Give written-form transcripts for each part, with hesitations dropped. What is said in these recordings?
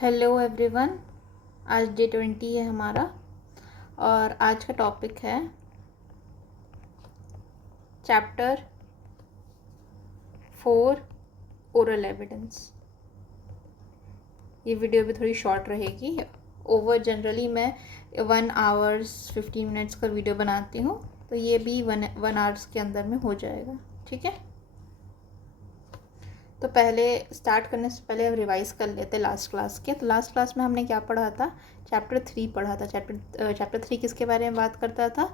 Hello everyone. आज day 20 है हमारा और आज का टॉपिक है चैप्टर 4 ओरल एविडेंस। ये वीडियो भी थोड़ी शॉर्ट रहेगी। ओवर जनरली मैं 1 आवर्स 15 मिनट्स का वीडियो बनाती हूँ, तो ये भी वन आवर्स के अंदर में हो जाएगा। ठीक है, तो पहले स्टार्ट करने से पहले अब रिवाइज कर लेते लास्ट क्लास के। तो लास्ट क्लास में हमने क्या पढ़ा था? चैप्टर 3 पढ़ा था। चैप्टर 3 किसके बारे में बात करता था?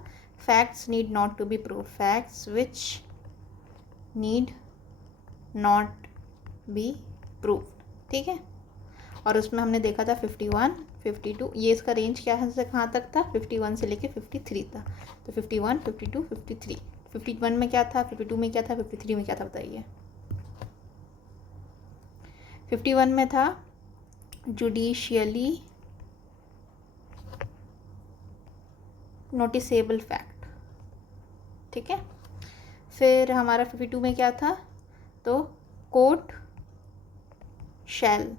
Facts need not to be prove, facts which need not be prove. ठीक है, और उसमें हमने देखा था 51, 52, ये इसका रेंज क्या है से कहाँ तक था? 51 से लेके 53 था। तो 51, 52, 53। 51 में क्या था, 52 में क्या था, 53 में क्या था बताइए? 51 में था जुडिशियली नोटिसेबल फैक्ट। ठीक है, फिर हमारा 52 में क्या था? तो कोर्ट शैल,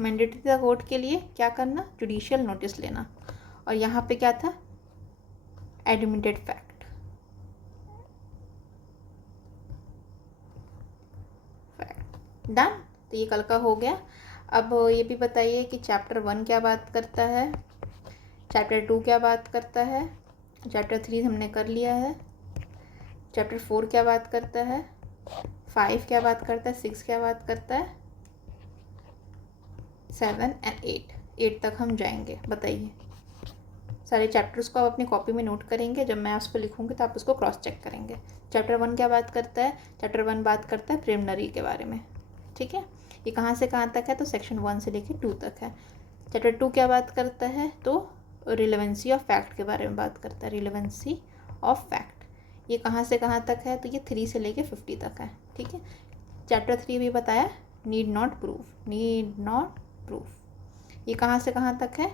मैंडेटरी था कोर्ट के लिए क्या करना? जुडिशियल नोटिस लेना। और यहाँ पे क्या था? Admitted fact. डन। तो ये कल का हो गया। अब ये भी बताइए कि चैप्टर 1 क्या बात करता है, चैप्टर 2 क्या बात करता है, चैप्टर 3 हमने कर लिया है, चैप्टर 4 क्या बात करता है, 5 क्या बात करता है, 6 क्या बात करता है, 7 एंड 8 तक हम जाएंगे। बताइए, सारे चैप्टर्स को आप अपनी कॉपी में नोट करेंगे, जब मैं उसको लिखूंगी तो आप उसको क्रॉस चेक करेंगे। चैप्टर 1 क्या बात करता है? चैप्टर 1 बात करता है प्रिलिमिनरी के बारे में। ठीक है, ये कहाँ से कहाँ तक है? तो सेक्शन 1 से लेकर 2 तक है। चैप्टर 2 क्या बात करता है? तो रिलेवेंसी ऑफ फैक्ट के बारे में बात करता है, रिलेवेंसी ऑफ फैक्ट। ये कहाँ से कहाँ तक है? तो ये 3 से लेके 50 तक है। ठीक है, चैप्टर 3 भी बताया need not proof, need not proof. ये कहाँ से कहाँ तक है?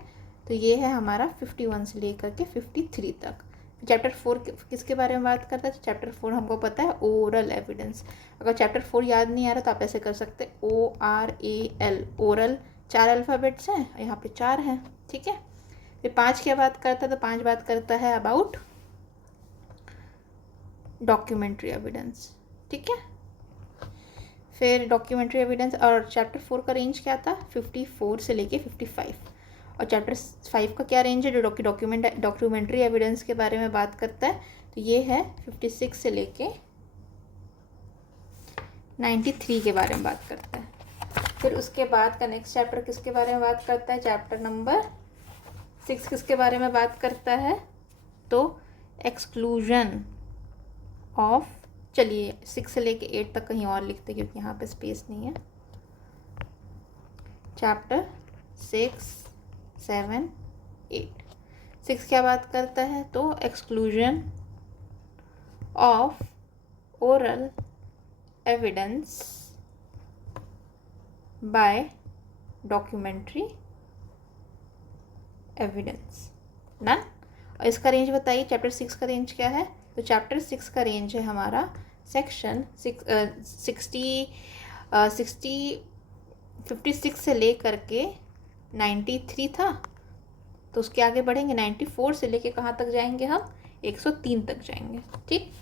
तो ये है हमारा 51 से लेकर के 53 तक। चैप्टर 4 किसके बारे में बात करता है? तो चैप्टर 4 हमको पता है ओरल एविडेंस। अगर चैप्टर 4 याद नहीं आ रहा तो आप ऐसे कर सकते ORAL, ओरल। 4 अल्फ़ाबेट्स हैं, यहाँ पे 4 हैं। ठीक है, फिर 5 क्या बात करता है? तो 5 बात करता है अबाउट डॉक्यूमेंट्री एविडेंस। ठीक है, फिर डॉक्यूमेंट्री एविडेंस। और चैप्टर 4 का रेंज क्या था? 54 से लेके 55। और चैप्टर 5 का क्या रेंज है? जो डॉक्यूमेंट्री एविडेंस के बारे में बात करता है, तो ये है 56 से लेके 93 के बारे में बात करता है। फिर उसके बाद का नेक्स्ट चैप्टर किसके बारे में बात करता है? चैप्टर नंबर 6 किसके बारे में बात करता है? तो एक्सक्लूजन ऑफ, चलिए 6 से लेके 8 तक कहीं और लिखते क्योंकि यहाँ पे स्पेस नहीं है। चैप्टर 6, 7, 8। 6 क्या बात करता है? तो exclusion of oral evidence bye documentary evidence. Done. और इसका रेंज बताइए, चैप्टर 6 का रेंज क्या है? तो चैप्टर 6 का रेंज है हमारा सेक्शन 56 से ले करके 93 था। तो उसके आगे बढ़ेंगे 94 से लेके कहाँ तक जाएंगे हम? 103 तक जाएंगे। ठीक,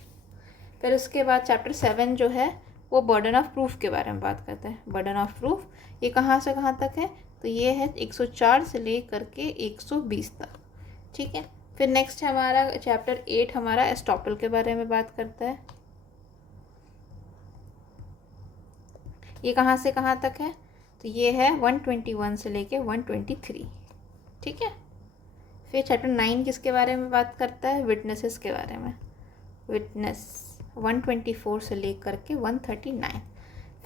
फिर उसके बाद चैप्टर 7 जो है वो बर्डन ऑफ प्रूफ के बारे में बात करता है। बर्डन ऑफ प्रूफ ये कहाँ से कहाँ तक है? तो ये है 104 से ले करके 120 तक। ठीक है, फिर नेक्स्ट है हमारा चैप्टर 8, हमारा एस्टॉपल के बारे में बात करता है। ये कहाँ से कहाँ तक है? तो ये है 121 से लेके 123। ठीक है, फिर चैप्टर 9 किसके बारे में बात करता है? विटनेसेस के बारे में। विटनेस 124 से लेकर के 139।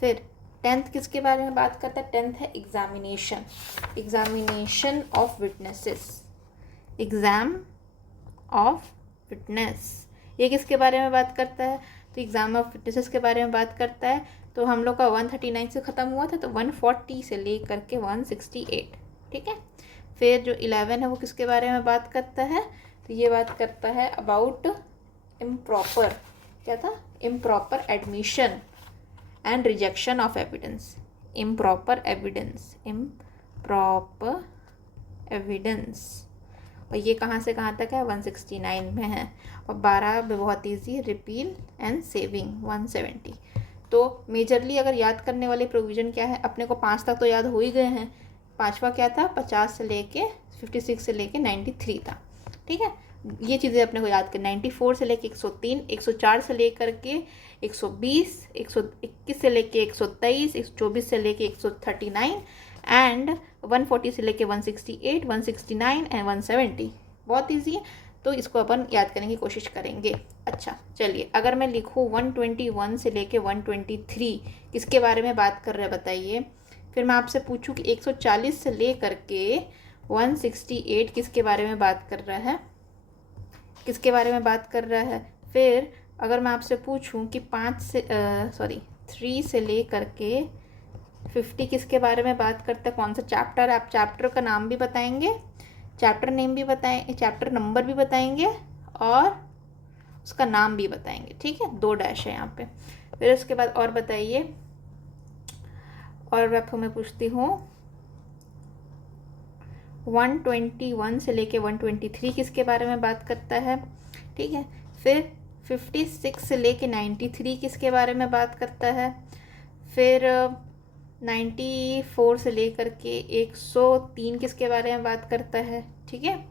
फिर 10th किसके बारे में बात करता है? 10th है examination, examination of witnesses, exam of witness. ये किसके बारे में बात करता है? तो एग्जाम ऑफ विटनेसेस के बारे में बात करता है। तो हम लोग का 139 से ख़त्म हुआ था, तो 140 से ले करके 168। ठीक है, फिर जो 11 है वो किसके बारे में बात करता है? तो ये बात करता है अबाउट इम्प्रॉपर, क्या था? Improper admission and rejection of evidence. Improper evidence, proper evidence. और ये कहाँ से कहाँ तक है? 169 में है। और 12 में बहुत ईजी, रिपील एंड सेविंग 170। तो मेजरली अगर याद करने वाले प्रोविज़न क्या है, अपने को 5 तक तो याद हो ही गए हैं। 5वां क्या था? 50 से लेके 56 से लेके 93 था। ठीक है, ये चीज़ें अपने को याद कर। 94 से लेके 103, 104 से लेकर के 120, 121 से लेके 123, 124 से लेके 139 एंड 140 से लेके 168, 169 एंड 170। बहुत ईजी है, तो इसको अपन याद करने की कोशिश करेंगे। अच्छा चलिए, अगर मैं लिखूँ 121 से लेके 123 किसके बारे में बात कर रहे हैं बताइए। फिर मैं आपसे पूछूं कि 140 से लेकर के 168 किसके बारे में बात कर रहा है, किसके बारे में बात कर रहा है। फिर अगर मैं आपसे पूछूं कि 3 से लेकर के 50 किसके बारे में बात करता है, कौन सा चैप्टर है। आप चैप्टर का नाम भी बताएंगे, चैप्टर नेम भी बताएं, चैप्टर नंबर भी बताएंगे और उसका नाम भी बताएंगे। ठीक है, 2 डैश है यहाँ पे। फिर उसके बाद और बताइए, और मैं पूछती हूँ 121 से लेके 123 किसके बारे में बात करता है। ठीक है, फिर 56 से लेके 93 किसके बारे में बात करता है। फिर 94 से लेकर के 103 किसके बारे में बात करता है। ठीक है,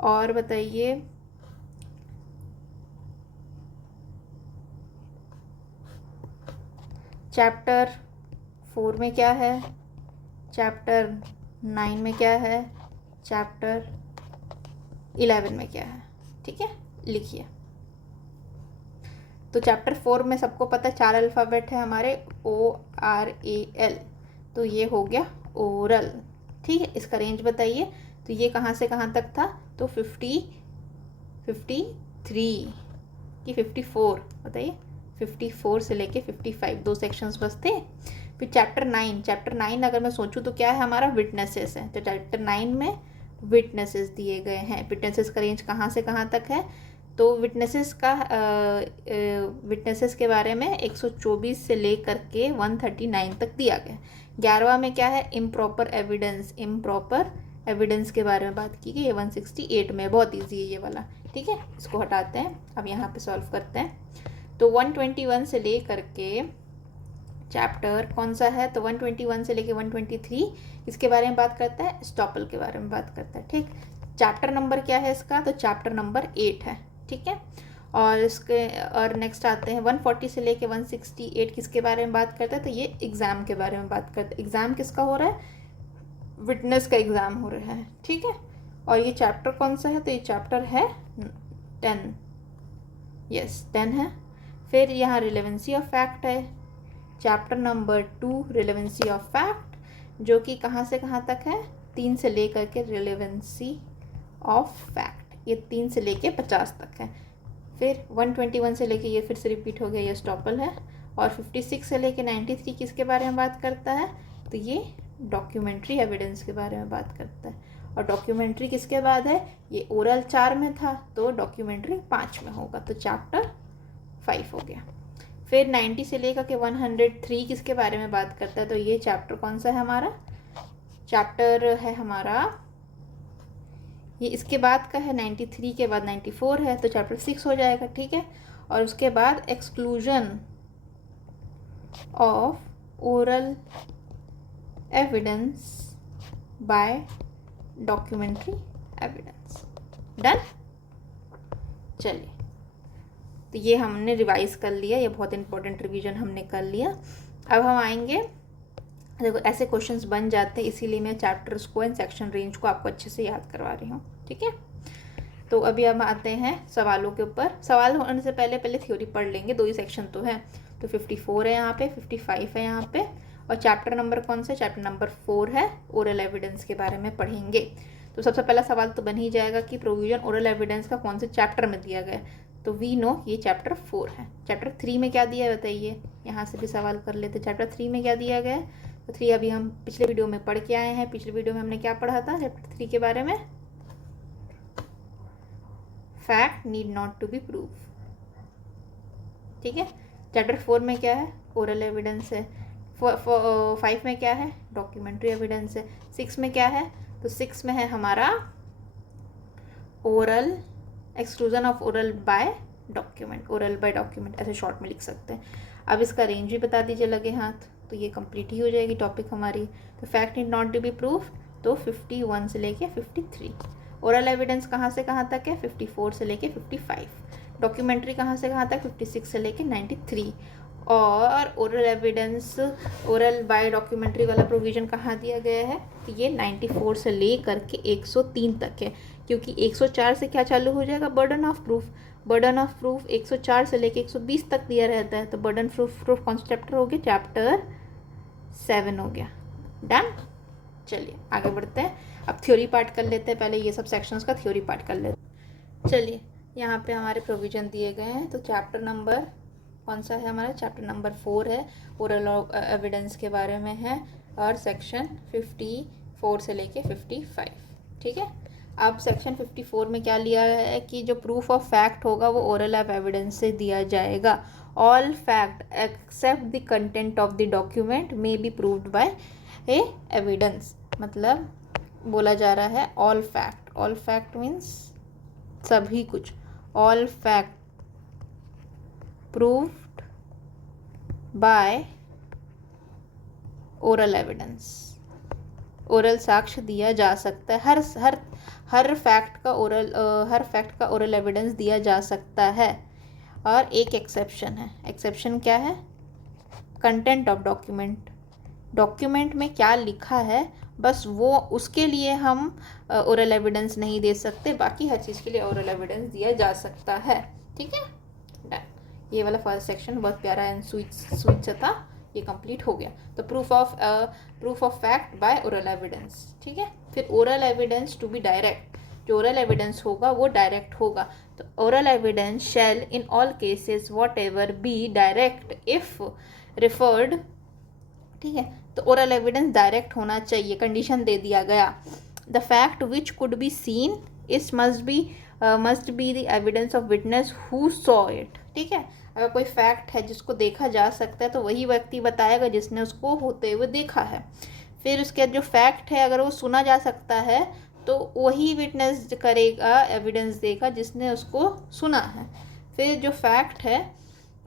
और बताइए चैप्टर 4 में क्या है, चैप्टर 9 में क्या है, चैप्टर 11 में क्या है। ठीक है, लिखिए। तो चैप्टर 4 में सबको पता है 4 अल्फ़ाबेट है हमारे, ORAL, तो ये हो गया ओरल। ठीक है, इसका रेंज बताइए। तो ये कहाँ से कहाँ तक था, तो 53 कि 54 बताइए, 54 से लेके 55, 2 सेक्शंस बस थे। फिर चैप्टर 9 अगर मैं सोचूं तो क्या है हमारा, विटनेसेस है। तो चैप्टर 9 में विटनेसेस दिए गए हैं। विटनेसेस का रेंज कहाँ से कहाँ तक है, तो विटनेसेस के बारे में 124 से लेकर के 139 तक दिया गया। 11वां में क्या है, इम्प्रॉपर एविडेंस के बारे में बात की गई है 168 में। बहुत ईजी है ये वाला। ठीक है, इसको हटाते हैं, अब यहाँ पे सॉल्व करते हैं। तो 121 से लेकर के चैप्टर कौन सा है, तो 121 से लेके 123 किसके बारे में बात करता है, स्टॉपल के बारे में बात करता है। ठीक, चैप्टर नंबर क्या है इसका, तो चैप्टर नंबर 8 है। ठीक है, और इसके और नेक्स्ट आते हैं 140 से लेके 168 किसके बारे में बात करता है, तो ये एग्ज़ाम के बारे में बात करता है। एग्ज़ाम किसका हो रहा है, विटनेस का एग्ज़ाम हो रहा है। ठीक है, और ये चैप्टर कौन सा है, तो ये चैप्टर है 10, यस 10 है। फिर यहाँ रिलेवेंसी ऑफ फैक्ट है, chapter number 2 relevancy of fact, जो कि कहाँ से कहाँ तक है, 3 से लेकर के रिलेवेंसी ऑफ फैक्ट, ये 3 से लेके 50 तक है। फिर 121 से लेके ये फिर से रिपीट हो गया, ये स्टॉपल है। और 56 से लेके 93 किसके बारे में बात करता है, तो ये डॉक्यूमेंट्री एविडेंस के बारे में बात करता है। और डॉक्यूमेंट्री किसके बाद है, ये ओरल 4 में था, तो डॉक्यूमेंट्री 5 में होगा, तो चैप्टर 5 हो गया। फिर 90 से लेकर के 103 किसके बारे में बात करता है, तो ये चैप्टर कौन सा है हमारा, चैप्टर है हमारा ये इसके बाद का है। 93 के बाद 94 है, तो चैप्टर 6 हो जाएगा। ठीक है, और उसके बाद exclusion of oral evidence bye documentary evidence. Done, चलिए, तो ये हमने रिवाइज कर लिया, ये बहुत इंपॉर्टेंट रिवीजन हमने कर लिया। अब हम आएंगे, देखो ऐसे क्वेश्चंस बन जाते हैं, इसीलिए मैं चैप्टर्स को एंड सेक्शन रेंज को आपको अच्छे से याद करवा रही हूँ। ठीक है, तो अभी हम आते हैं सवालों के ऊपर। सवाल होने से पहले थ्योरी पढ़ लेंगे, 2 ही सेक्शन तो है। तो 54 है यहाँ पे, 55 है यहाँ पे, और चैप्टर नंबर कौन सा, चैप्टर नंबर 4 है, ओरल एविडेंस के बारे में पढ़ेंगे। तो सबसे पहला सवाल तो बन ही जाएगा कि प्रोविजन ओरल एविडेंस का कौन से चैप्टर में दिया गया, तो वी नो ये चैप्टर 4 है। चैप्टर 3 में क्या दिया है बताइए, यहाँ से भी सवाल कर लेते। चैप्टर 3 में क्या दिया गया है, तो 3 अभी हम पिछले वीडियो में पढ़ के आए हैं। पिछले वीडियो में हमने क्या पढ़ा था चैप्टर 3 के बारे में, fact need not to be proof. ठीक है, चैप्टर 4 में क्या है, ओरल एविडेंस है। 5 में क्या है, डॉक्यूमेंट्री एविडेंस है। 6 में क्या है, तो 6 में है हमारा oral, exclusion of oral by document, oral by document ऐसे शॉर्ट में लिख सकते हैं। अब इसका रेंज भी बता दीजिए लगे हाथ, तो ये कंप्लीट ही हो जाएगी टॉपिक हमारी। तो fact need not to be proof, तो 51 से लेके 53। ओरल एविडेंस कहाँ से कहाँ तक है, 54 से लेके 55। डॉक्यूमेंट्री कहाँ से कहाँ तक, 56 से लेके 93। और oral evidence, oral by documentary वाला प्रोविज़न कहाँ दिया गया है, तो ये 94 से ले करके 103 तक है, क्योंकि 104 से क्या चालू हो जाएगा, burden of proof. Burden of proof 104 से लेके 120 तक दिया रहता है, तो बर्डन प्रूफ कौन सा चैप्टर हो गया, चैप्टर 7 हो गया। डन। चलिए आगे बढ़ते हैं, अब थ्योरी पार्ट कर लेते हैं। पहले ये सब सेक्शंस का थ्योरी पार्ट कर लेते हैं। चलिए यहाँ पे हमारे प्रोविज़न दिए गए हैं। तो चैप्टर नंबर कौन सा है हमारा, चैप्टर नंबर 4 है, ओरल एविडेंस के बारे में है, और सेक्शन 54 से लेके 55। ठीक है। अब सेक्शन 54 में क्या लिया है कि जो प्रूफ ऑफ फैक्ट होगा वो ओरल ऑफ एविडेंस से दिया जाएगा। All fact except the content of the document may be proved by a evidence. मतलब बोला जा रहा है all fact, all fact means सभी कुछ, all fact proved by oral evidence, oral साक्ष्य दिया जा सकता है। हर फैक्ट का ओरल एविडेंस दिया जा सकता है। और एक एक्सेप्शन है। एक्सेप्शन क्या है, कंटेंट ऑफ डॉक्यूमेंट, डॉक्यूमेंट में क्या लिखा है बस वो, उसके लिए हम ओरल एविडेंस नहीं दे सकते, बाकी हर चीज़ के लिए ओरल एविडेंस दिया जा सकता है। ठीक है, डन। ये वाला फर्स्ट सेक्शन बहुत प्यारा एंड स्वीट सा था, ये कंप्लीट हो गया। तो proof of fact by oral evidence. ठीक है। फिर oral evidence to be direct, जो ओरल एविडेंस होगा वो डायरेक्ट होगा। तो oral evidence shall in all cases whatever be direct if referred. ठीक है। तो ओरल एविडेंस डायरेक्ट होना चाहिए, कंडीशन दे दिया गया। The fact which could be seen is must be the evidence of witness who saw it. ठीक है। अगर कोई फैक्ट है जिसको देखा जा सकता है तो वही व्यक्ति बताएगा जिसने उसको होते हुए देखा है। फिर उसके जो फैक्ट है अगर वो सुना जा सकता है तो वही विटनेस करेगा, एविडेंस देगा जिसने उसको सुना है। फिर जो फैक्ट है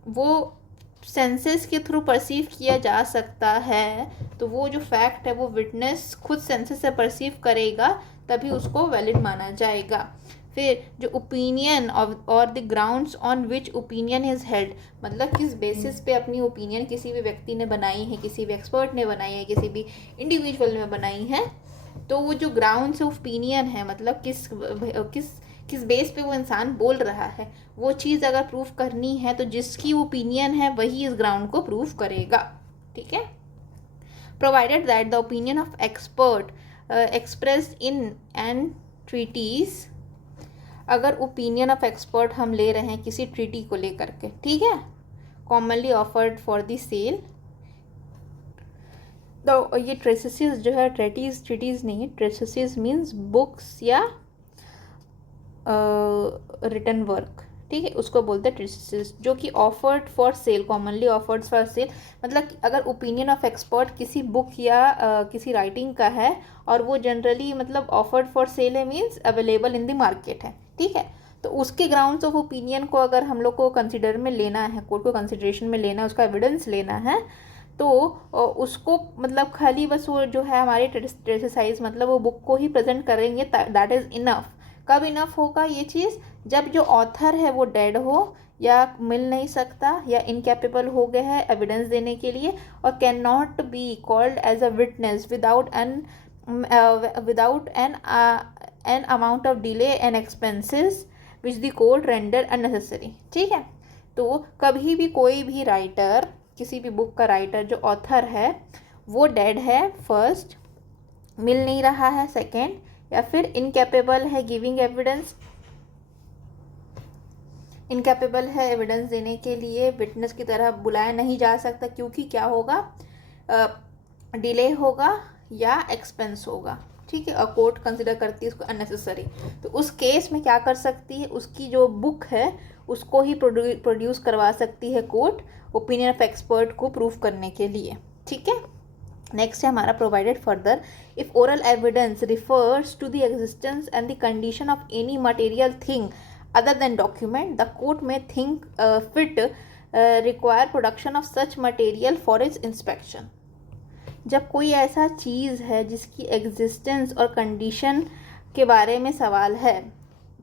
वो सेंसेस के थ्रू परसीव किया जा सकता है, तो वो जो फैक्ट है वो विटनेस खुद सेंसेस से परसीव करेगा, तभी उसको वैलिड माना जाएगा। फिर जो ओपिनियन और the grounds on which opinion is held, मतलब किस बेसिस पे अपनी ओपिनियन किसी भी व्यक्ति ने बनाई है, किसी भी एक्सपर्ट ने बनाई है, किसी भी इंडिविजुअल ने बनाई है, तो वो जो ग्राउंड्स ऑफ ओपिनियन है, मतलब किस बेस पे वो इंसान बोल रहा है, वो चीज़ अगर प्रूव करनी है तो जिसकी ओपिनियन है वही इस ग्राउंड को प्रूव करेगा। ठीक है। Provided that the opinion of expert expressed in an treaties, अगर ओपिनियन ऑफ एक्सपर्ट हम ले रहे हैं किसी ट्रीटी को लेकर के, ठीक है, commonly offered for the sale. तो ये ट्रेसिस जो है, ट्रीटीज नहीं है, ट्रेसिस मीन्स बुक्स या रिटन वर्क। ठीक है, उसको बोलते हैं ट्रेसिस, जो कि offered for sale, commonly offered for sale. मतलब अगर ओपिनियन ऑफ एक्सपर्ट किसी बुक या किसी राइटिंग का है और वो जनरली मतलब ऑफर्ड फॉर सेल है, means available in the market है। ठीक है। तो उसके ग्राउंड्स ऑफ ओपिनियन को अगर हम लोग को कंसिडर में लेना है, कोर्ट को कंसिडरेशन में लेना है, उसका एविडेंस लेना है, तो उसको मतलब खाली बस वो जो है हमारी ट्रेसिसाइज मतलब वो बुक को ही प्रेजेंट करेंगे, दैट इज़ इनफ। कब इनफ होगा ये चीज़, जब जो ऑथर है वो डेड हो या मिल नहीं सकता या इनकैपेबल हो गया है एविडेंस देने के लिए, और can not be called as a witness without an amount of delay and expenses which the court render unnecessary. ठीक है। तो कभी भी कोई भी राइटर, किसी भी बुक का राइटर जो ऑथर है वो डेड है, फर्स्ट, मिल नहीं रहा है, सेकेंड, या फिर इनकैपेबल है गिविंग एविडेंस, इनकैपेबल है एविडेंस देने के लिए, विटनेस की तरह बुलाया नहीं जा सकता, क्योंकि क्या होगा, डिले होगा या एक्सपेंस होगा। ठीक है। और कोर्ट कंसिडर करती है इसको अननेसेसरी। तो उस केस में क्या कर सकती है, उसकी जो बुक है उसको ही प्रोड्यूस करवा सकती है कोर्ट, ओपिनियन ऑफ एक्सपर्ट को प्रूफ करने के लिए। ठीक ठीक है। नेक्स्ट है हमारा provided further if oral evidence refers to the existence and the condition of any material thing other than document the court may think fit require production of such material for its inspection. जब कोई ऐसा चीज़ है जिसकी existence और condition के बारे में सवाल है,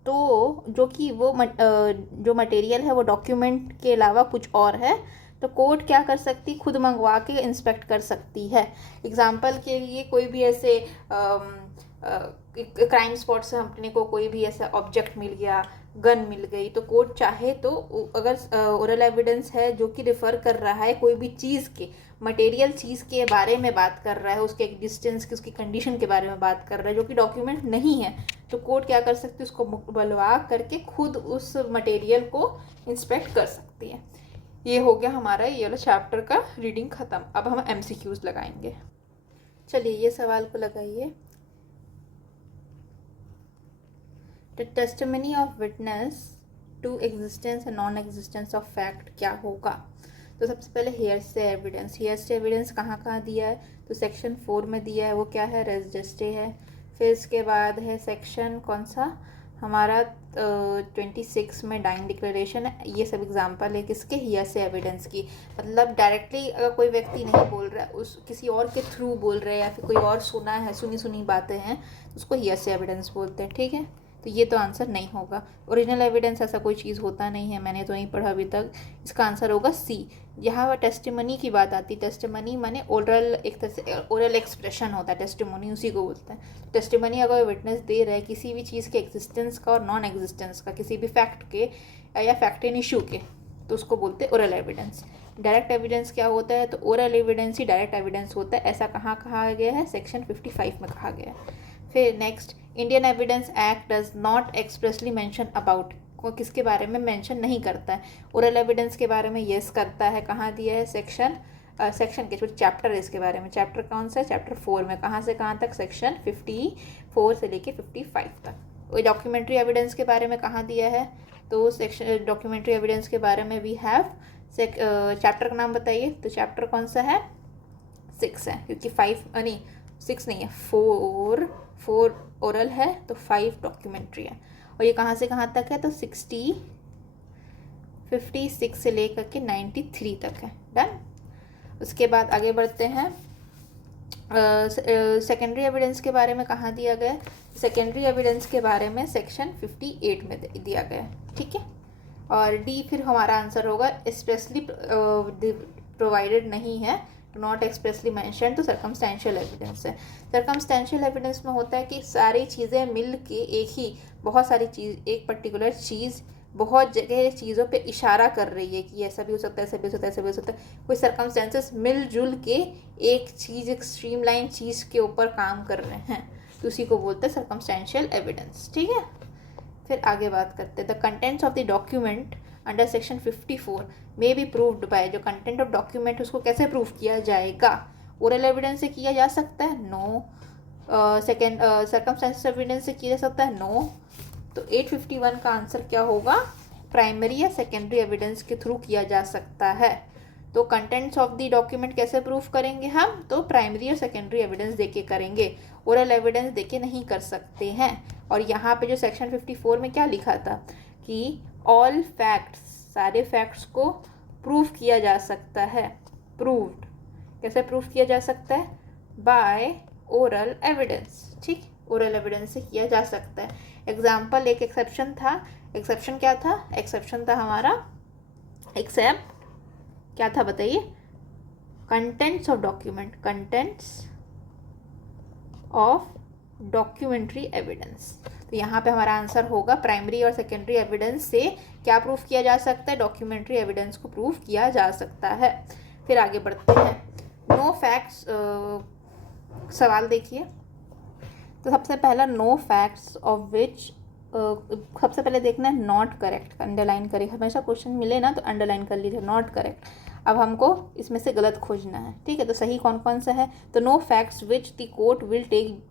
तो जो कि वो जो मटेरियल है वो डॉक्यूमेंट के अलावा कुछ और है, तो कोर्ट क्या कर सकती, खुद मंगवा के इंस्पेक्ट कर सकती है। एग्जांपल के लिए कोई भी ऐसे क्राइम स्पॉट से अपने को कोई भी ऐसा ऑब्जेक्ट मिल गया, गन मिल गई, तो कोर्ट चाहे तो अगर ओरल एविडेंस है जो कि रिफ़र कर रहा है कोई भी चीज़ के, मटेरियल चीज़ के बारे में बात कर रहा है, उसके एग्जिस्टेंस की, उसकी कंडीशन के बारे में बात कर रहा है, जो कि डॉक्यूमेंट नहीं है, तो कोर्ट क्या कर सकती है, उसको बुलवा करके खुद उस मटेरियल को इंस्पेक्ट कर सकती है। ये हो गया हमारा ये वाला चैप्टर का रीडिंग ख़त्म। अब हम MCQs लगाएंगे। चलिए ये सवाल को लगाइए। The testimony of witness to existence and non existence of fact क्या होगा। तो सबसे पहले हेयरसे एविडेंस। हेयरसे एविडेंस कहाँ कहाँ दिया है, तो सेक्शन 4 में दिया है, वो क्या है, रेस जस्टे है। फिर इसके बाद है सेक्शन कौन सा हमारा 26 में डाइंग डिक्लेरेशन है। ये सब एग्जांपल है किसके, हेयरसे एविडेंस की। मतलब डायरेक्टली अगर कोई व्यक्ति नहीं बोल रहा है, उस किसी और के थ्रू बोल रहे हैं या फिर कोई और सुना है, सुनी बातें हैं, उसको हेयरसे एविडेंस बोलते हैं। ठीक है, तो ये तो आंसर नहीं होगा। ओरिजिनल एविडेंस ऐसा कोई चीज़ होता नहीं है, मैंने तो नहीं पढ़ा अभी तक। इसका आंसर होगा C। यहाँ पर टेस्टिमनी की बात आती है। टेस्टिमनी माने ओरल, एक तरह से ओरल एक्सप्रेशन होता है, टेस्टिमनी उसी को बोलते हैं। टेस्टिमनी अगर विटनेस दे रहा है किसी भी चीज़ के एग्जिस्टेंस का और नॉन एग्जिस्टेंस का, किसी भी फैक्ट के या फैक्ट इन इशू के, तो उसको बोलते हैं ओरल एविडेंस। डायरेक्ट एविडेंस क्या होता है, तो ओरल एविडेंस ही डायरेक्ट एविडेंस होता है। ऐसा कहाँ कहा गया है, सेक्शन 55 में कहा गया है। फिर next, Indian evidence act does not expressly mention about, को किसके बारे में मेंशन नहीं करता है। ओरल एविडेंस के बारे में येस करता है। कहाँ दिया है, सेक्शन के चैप्टर है इसके बारे में। चैप्टर कौन सा है, चैप्टर 4 में। कहाँ से कहाँ तक, सेक्शन 54 से लेके 55 तक। डॉक्यूमेंट्री एविडेंस के बारे में कहाँ दिया है, तो सेक्शन डॉक्यूमेंट्री एविडेंस के बारे में वी हैव चैप्टर का नाम बताइए, तो चैप्टर कौन सा है, 6 है, क्योंकि 6 नहीं है, 4 ओरल है तो 5 डॉक्यूमेंट्री है। और ये कहाँ से कहाँ तक है, तो 56 से लेकर के 93 तक है। डन। उसके बाद आगे बढ़ते हैं। सेकेंडरी एविडेंस के बारे में कहाँ दिया गया, सेकेंडरी एविडेंस के बारे में सेक्शन 58 में दिया गया है। ठीक है, और D फिर हमारा आंसर होगा एक्सप्रेसली प्रोवाइडेड नहीं है, नॉट एक्सप्रेसली मेंशन, तो सर्कमस्टेंशियल एविडेंस है। सर्कमस्टेंशियल एविडेंस में होता है कि सारी चीज़ें मिल के बहुत सारी चीज़, एक पर्टिकुलर चीज़ बहुत जगह चीज़ों पे इशारा कर रही है कि ऐसा भी हो सकता है, ऐसा भी हो सकता है, ऐसा भी हो सकता है। कोई सर्कमस्टेंसेस मिलजुल के एक चीज़, एक स्ट्रीमलाइन चीज़ के ऊपर काम कर रहे हैं, तो उसी को बोलते हैं सर्कमस्टेंशियल एविडेंस। ठीक है, फिर आगे बात करते हैं। The contents of the document under section 54 में बी प्रूव्ड बाय, जो कंटेंट ऑफ डॉक्यूमेंट उसको कैसे प्रूव किया जाएगा, ओरल एविडेंस से किया जा सकता है, नो। सेकेंड सर्कमस्टेंशियल एविडेंस से किया जा सकता है, नो। तो 851 का आंसर क्या होगा, प्राइमरी या सेकेंडरी एविडेंस के थ्रू किया जा सकता है। तो कंटेंट्स ऑफ द डॉक्यूमेंट कैसे प्रूफ करेंगे हम, तो प्राइमरी और सेकेंडरी एविडेंस देके करेंगे, ओरल एविडेंस देके नहीं कर सकते हैं। और यहाँ पे जो सेक्शन 54 में क्या लिखा था कि ऑल फैक्ट्स, सारे फैक्ट्स को प्रूफ किया जा सकता है। प्रूव्ड कैसे प्रूफ किया जा सकता है, बाय ओरल एविडेंस। ठीक, ओरल एविडेंस से किया जा सकता है। एग्जाम्पल, एक एक्सेप्शन था। एक्सेप्शन क्या था, एक्सेप्शन था हमारा एक्सेप्ट क्या था बताइए, contents of document, contents of documentary evidence. तो यहाँ पे हमारा आंसर होगा प्राइमरी और सेकेंडरी एविडेंस से क्या प्रूफ किया जा सकता है, डॉक्यूमेंट्री एविडेंस को प्रूफ किया जा सकता है। फिर आगे बढ़ते हैं। नो फैक्ट्स, सवाल देखिए। तो सबसे पहला, नो फैक्ट्स ऑफ विच, सबसे पहले देखना है नॉट करेक्ट, अंडरलाइन करें। हमेशा क्वेश्चन मिले ना तो अंडरलाइन कर लीजिए, नॉट करेक्ट। अब हमको इसमें से गलत खोजना है। ठीक है, तो सही कौन कौन सा है, तो no facts which the court will take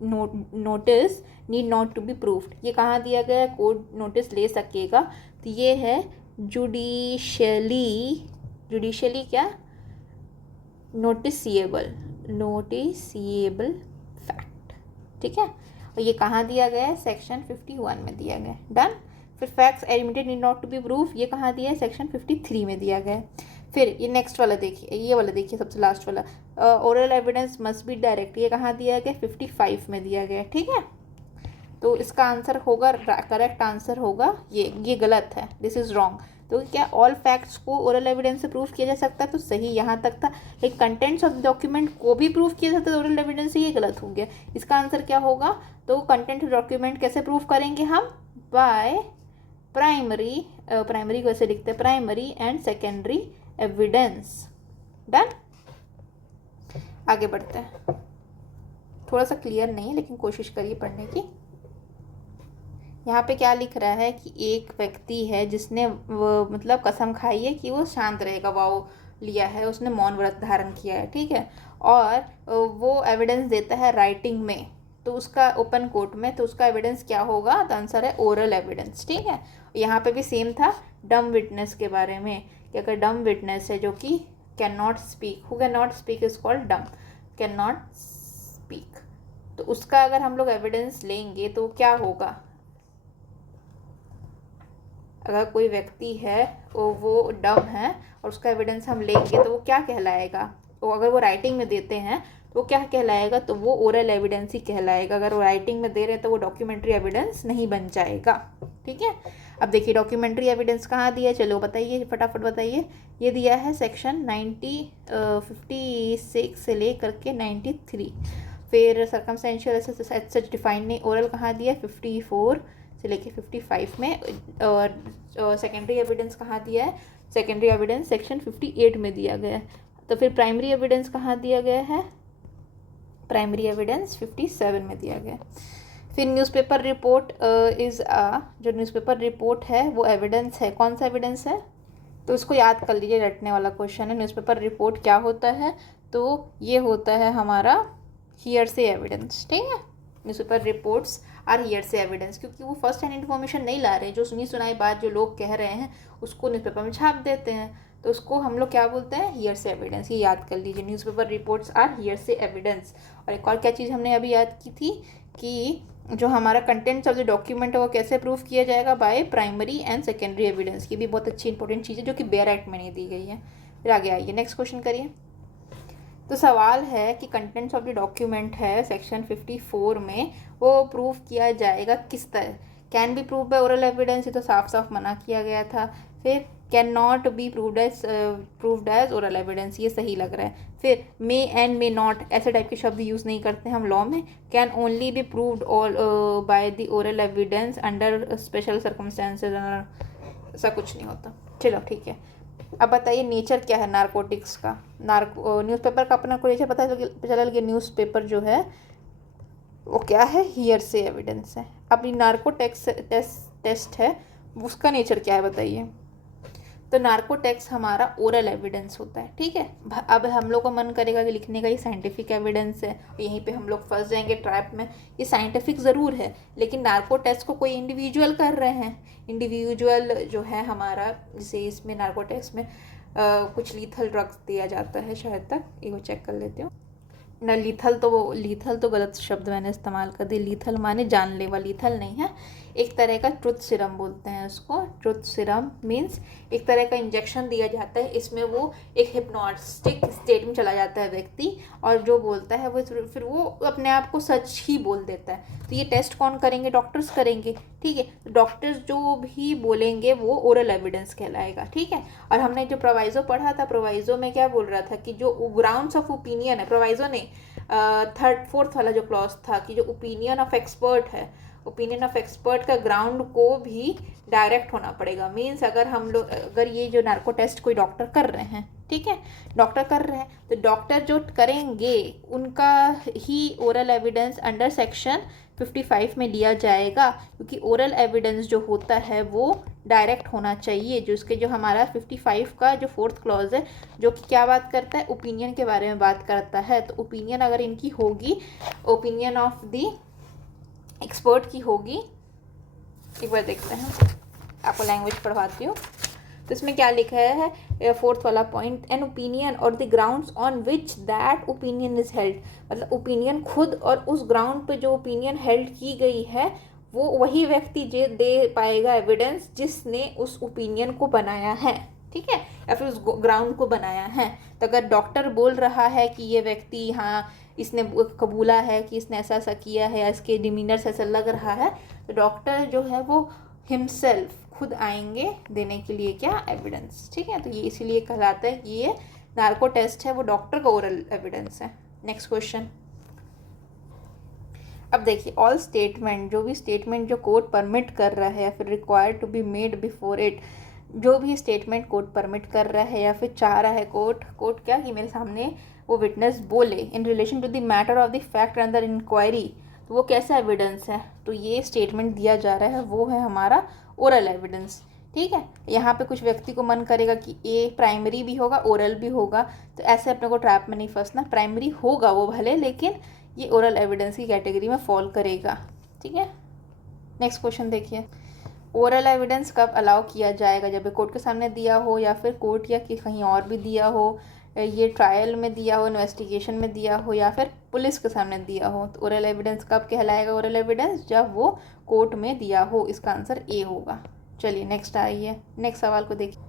notice need not to be proved. ये कहाँ दिया गया है, कोर्ट नोटिस ले सकेगा, तो ये है जुडिशियली क्या, नोटिसिएबल फैक्ट, ठीक है। और ये कहाँ दिया गया है? सेक्शन 51 में दिया गया है। डन। फिर facts admitted need not to be proof, ये कहाँ दिया है? सेक्शन 53 में दिया गया है। फिर ये नेक्स्ट वाला देखिए, ये वाला देखिए, सबसे लास्ट वाला, oral evidence must be direct, ये कहाँ दिया गया? 55 में दिया गया है, ठीक है। तो इसका आंसर होगा, करेक्ट आंसर होगा ये गलत है, दिस इज़ रॉन्ग। तो क्या ऑल फैक्ट्स को ओरल एविडेंस से प्रूफ किया जा सकता है? तो सही यहाँ तक था, लेकिन कंटेंट्स ऑफ डॉक्यूमेंट को भी प्रूफ किया जाता है ओरल एविडेंस से, ये गलत हो गया। इसका आंसर क्या होगा? तो कंटेंट ऑफ डॉक्यूमेंट कैसे प्रूफ करेंगे हम? बाय प्राइमरी को ऐसे लिखते हैं, primary and secondary evidence. Done. आगे बढ़ते हैं, थोड़ा सा क्लियर नहीं है लेकिन कोशिश करिए पढ़ने की। यहाँ पे क्या लिख रहा है कि एक व्यक्ति है जिसने मतलब कसम खाई है कि वो शांत रहेगा, वाव लिया है, उसने मौन व्रत धारण किया है, ठीक है, और वो एविडेंस देता है राइटिंग में, तो उसका ओपन कोर्ट में, तो उसका एविडेंस क्या होगा? तो आंसर है ओरल एविडेंस, ठीक है। यहाँ पे भी सेम था डम विटनेस के बारे में कि अगर डम विटनेस है जो कि can not speak, who can not speak is called डम, कैन नॉट स्पीक, तो उसका अगर हम लोग एविडेंस लेंगे तो क्या होगा? अगर कोई व्यक्ति है वो डम है और उसका एविडेंस हम लेंगे तो वो क्या कहलाएगा? तो अगर वो राइटिंग में देते हैं तो क्या कहलाएगा? तो वो ओरल एविडेंस ही कहलाएगा। अगर वो राइटिंग में दे रहे हैं तो वो डॉक्यूमेंट्री एविडेंस नहीं बन जाएगा, ठीक है। अब देखिए डॉक्यूमेंट्री एविडेंस कहाँ दिया है, चलो बताइए, फटाफट बताइए। ये दिया है सेक्शन 56 से लेकर के 93। फिर सर्कमस्टेंशियल एज सच डिफाइंड नहीं, ओरल कहाँ दिया है? 54 से लेके 55 में। और सेकेंडरी एविडेंस कहाँ दिया है? सेकेंडरी एविडेंस सेक्शन 58 में दिया गया है। तो फिर प्राइमरी एविडेंस कहाँ दिया गया है? प्राइमरी एविडेंस 57 में दिया गया है। फिर न्यूज़पेपर रिपोर्ट जो न्यूज़पेपर रिपोर्ट है वो एविडेंस है, कौन सा एविडेंस है? तो इसको याद कर लीजिए, रटने वाला क्वेश्चन है। न्यूज़पेपर रिपोर्ट क्या होता है? तो ये होता है हमारा हियरसे एविडेंस, ठीक है। Newspaper reports are hearsay evidence, क्योंकि वो फर्स्ट हैंड इन्फॉर्मेशन नहीं ला रहे हैं, जो सुनी सुनाई बात जो लोग कह रहे हैं उसको न्यूज़पेपर में छाप देते हैं, तो उसको हम लोग क्या बोलते हैं? Hearsay evidence. ये याद कर लीजिए, newspaper reports are hearsay evidence. और एक और क्या चीज़ हमने अभी याद की थी कि जो हमारा कंटेंट्स ऑफ द डॉक्यूमेंट है वो कैसे प्रूफ किया जाएगा? By primary and secondary evidence. ये भी बहुत अच्छी इंपॉर्टेंट चीज़ है जो कि बेयर एक्ट में नहीं दी गई है। फिर आगे आइए, नेक्स्ट क्वेश्चन करिए। तो सवाल है कि कंटेंट्स ऑफ द डॉक्यूमेंट है सेक्शन 54 में, वो प्रूफ किया जाएगा किस तरह? Can be prove by oral evidence, ये तो साफ साफ मना किया गया था। फिर can not be proved as oral evidence, ये सही लग रहा है। फिर मे एंड मे नॉट, ऐसे टाइप के शब्द यूज़ नहीं करते हम लॉ में। Can only be proved by the oral evidence under special circumstances, ऐसा कुछ नहीं होता। चलो ठीक है, अब बताइए नेचर क्या है नारकोटिक्स का? न्यूज़पेपर का अपना कोई नेचर पता चला कि न्यूज़पेपर जो है वो क्या है? हियरसे एविडेंस है। अब ये नार्को टेस्ट है, उसका नेचर क्या है बताइए? तो नार्को टेक्स्ट हमारा ओरल एविडेंस होता है, ठीक है। अब हम लोग को मन करेगा कि लिखने का ये साइंटिफिक एविडेंस है, यहीं पे हम लोग फंस जाएंगे ट्रैप में। ये साइंटिफिक ज़रूर है, लेकिन नार्को टेस्ट को कोई इंडिविजुअल कर रहे हैं। इंडिविजुअल जो है हमारा, जैसे इसमें नार्को टेस्ट में कुछ लीथल ड्रग्स दिया जाता है शायद तक, एक बार चेक कर लेती हूँ ना। लीथल तो गलत शब्द मैंने इस्तेमाल कर दी। लीथल माने जानलेवा, लीथल नहीं है। एक तरह का ट्रुथ सिरम बोलते हैं उसको। ट्रुथ सिरम मीन्स एक तरह का इंजेक्शन दिया जाता है, इसमें वो एक हिप्नोटिक स्टेट में चला जाता है व्यक्ति, और जो बोलता है वो फिर वो अपने आप को सच ही बोल देता है। तो ये टेस्ट कौन करेंगे? डॉक्टर्स करेंगे, ठीक है। डॉक्टर्स जो भी बोलेंगे वो ओरल एविडेंस कहलाएगा, ठीक है। और हमने जो प्रोवाइजो पढ़ा था, प्रोवाइजो में क्या बोल रहा था कि जो ग्राउंड्स ऑफ ओपिनियन है, प्रोवाइजो नहीं, 4th वाला जो क्लॉज था कि जो ओपिनियन ऑफ एक्सपर्ट है, ओपिनियन ऑफ एक्सपर्ट का ग्राउंड को भी डायरेक्ट होना पड़ेगा। मीन्स अगर ये जो नार्को टेस्ट कोई डॉक्टर कर रहे हैं, ठीक है, डॉक्टर कर रहे हैं, तो डॉक्टर जो करेंगे उनका ही ओरल एविडेंस अंडर सेक्शन 55 में लिया जाएगा, क्योंकि ओरल एविडेंस जो होता है वो डायरेक्ट होना चाहिए। जो इसके जो हमारा 55 का जो 4th क्लॉज है, जो कि क्या बात करता है? ओपिनियन के बारे में बात करता है। तो ओपिनियन अगर इनकी होगी, ओपिनियन ऑफ दी एक्सपर्ट की होगी, एक बार देखते हैं, आपको लैंग्वेज पढ़वाती हूँ। तो इसमें क्या लिखा है, फोर्थ वाला पॉइंट, एन ओपिनियन और the grounds on which that opinion is held, मतलब ओपिनियन खुद और उस ग्राउंड पे जो ओपिनियन हेल्ड की गई है वो वही व्यक्ति जे दे पाएगा एविडेंस जिसने उस ओपिनियन को बनाया है, ठीक है, या फिर उस ग्राउंड को बनाया है। तो अगर डॉक्टर बोल रहा है कि ये व्यक्ति, हाँ इसने कबूला है कि इसने ऐसा ऐसा किया है या इसके डिमीनर से ऐसा लग रहा है, तो डॉक्टर जो है वो हिमसेल्फ खुद आएंगे देने के लिए क्या, एविडेंस, ठीक है। तो ये इसीलिए कहलाता है कि ये नार्को टेस्ट है वो डॉक्टर का ओरल एविडेंस है। Next question. अब देखिए, ऑल स्टेटमेंट, जो भी स्टेटमेंट जो कोर्ट परमिट कर रहा है या फिर required to be made before it, जो भी स्टेटमेंट कोर्ट परमिट कर रहा है या फिर चाह रहा है कोर्ट क्या कि मेरे सामने वो विटनेस बोले in relation to the matter of the fact under inquiry, तो वो कैसा एविडेंस है, तो ये स्टेटमेंट दिया जा रहा है वो है हमारा ओरल एविडेंस, ठीक है। यहाँ पे कुछ व्यक्ति को मन करेगा कि ए प्राइमरी भी होगा ओरल भी होगा, तो ऐसे अपने को ट्रैप में नहीं फंसना, प्राइमरी होगा वो भले लेकिन ये ओरल एविडेंस की कैटेगरी में फॉल करेगा, ठीक है। नेक्स्ट क्वेश्चन देखिए, ओरल एविडेंस कब अलाउ किया जाएगा, जब कोर्ट के सामने दिया हो या फिर कोर्ट या कि कहीं और भी दिया हो, ये ट्रायल में दिया हो, इन्वेस्टिगेशन में दिया हो या फिर पुलिस के सामने दिया हो, तो ओरल एविडेंस कब कहलाएगा ओरल एविडेंस, जब वो कोर्ट में दिया हो। इसका आंसर ए होगा। चलिए नेक्स्ट आइए, नेक्स्ट सवाल को देखिए,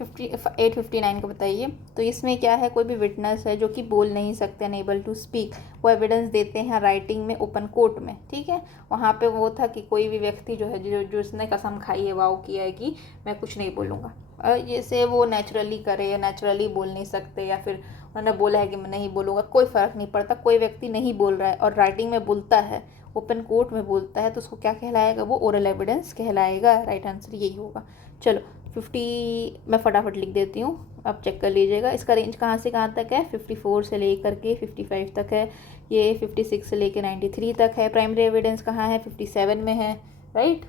859 को बताइए। तो इसमें क्या है, कोई भी विटनेस है जो कि बोल नहीं सकते, अनेबल टू स्पीक, वो एविडेंस देते हैं राइटिंग में ओपन कोर्ट में, ठीक है। वहाँ पे वो था कि कोई भी व्यक्ति जो है जो उसने कसम खाई है, वाव किया है कि मैं कुछ नहीं बोलूँगा, जैसे वो नेचुरली करे या नेचुरली बोल नहीं सकते या फिर उन्होंने बोला है कि मैं नहीं बोलूँगा, कोई फ़र्क नहीं पड़ता, कोई व्यक्ति नहीं बोल रहा है और राइटिंग में बोलता है, ओपन कोर्ट में बोलता है, तो उसको क्या कहलाएगा, वो ओरल एविडेंस कहलाएगा। राइट आंसर यही होगा। चलो 50 मैं फटाफट लिख देती हूँ, आप चेक कर लीजिएगा। इसका रेंज कहाँ से कहाँ तक है, 54 से लेकर के 55 तक है, ये 56 से लेकर 93 तक है। प्राइमरी एविडेंस कहाँ है, 57 में है, राइट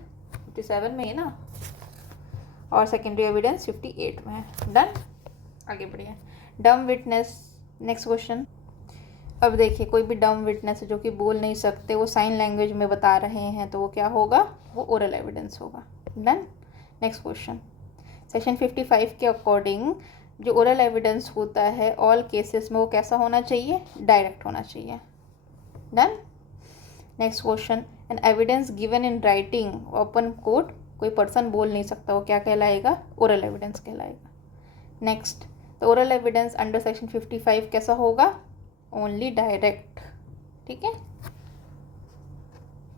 57 में है ना, और सेकेंडरी एविडेंस 58 में है। डन, आगे बढ़िए। डम विटनेस, नेक्स्ट क्वेश्चन। अब देखिए, कोई भी डम विटनेस है जो कि बोल नहीं सकते, वो साइन लैंग्वेज में बता रहे हैं, तो वो क्या होगा, वो ओरल एविडेंस होगा। Done, next question. सेक्शन 55 के अकॉर्डिंग जो ओरल एविडेंस होता है ऑल केसेस में वो कैसा होना चाहिए, डायरेक्ट होना चाहिए। Done, next question. An evidence given in writing open court, कोई पर्सन बोल नहीं सकता, वो क्या कहलाएगा, ओरल एविडेंस कहलाएगा। नेक्स्ट, तो ओरल एविडेंस अंडर सेक्शन 55 कैसा होगा, ओनली डायरेक्ट, ठीक है।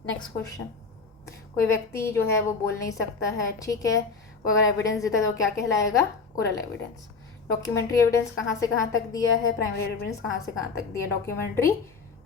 नेक्स्ट क्वेश्चन, कोई व्यक्ति जो है वो बोल नहीं सकता है, ठीक है, वो अगर एविडेंस देता है तो क्या कहलाएगा, ओरल एविडेंस। डॉक्यूमेंट्री एविडेंस कहाँ से कहाँ तक दिया है, प्राइमरी एविडेंस कहाँ से कहाँ तक दिया, डॉक्यूमेंट्री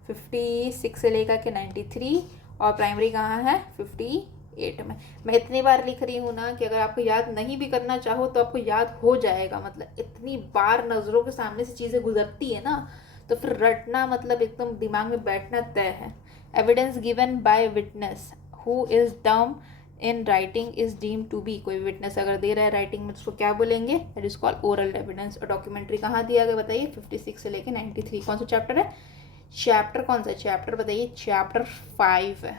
56 से लेकर के 93 और प्राइमरी कहाँ है 58 में। मैं इतनी बार लिख रही हूँ ना कि अगर आपको याद नहीं भी करना चाहो तो आपको याद हो जाएगा, मतलब इतनी बार नज़रों के सामने से चीज़ें गुजरती है ना, तो फिर रटना मतलब एकदम दिमाग में बैठना तय है। Evidence given by witness who is dumb in writing is deemed to be, कोई विटनेस अगर दे रहा है राइटिंग में तो उसको क्या बोलेंगे, that is called oral evidence. और डॉक्यूमेंट्री कहाँ दिया गया बताइए, 56 से लेके 93। कौन सा चैप्टर है, चैप्टर कौन सा चैप्टर बताइए, चैप्टर 5 है,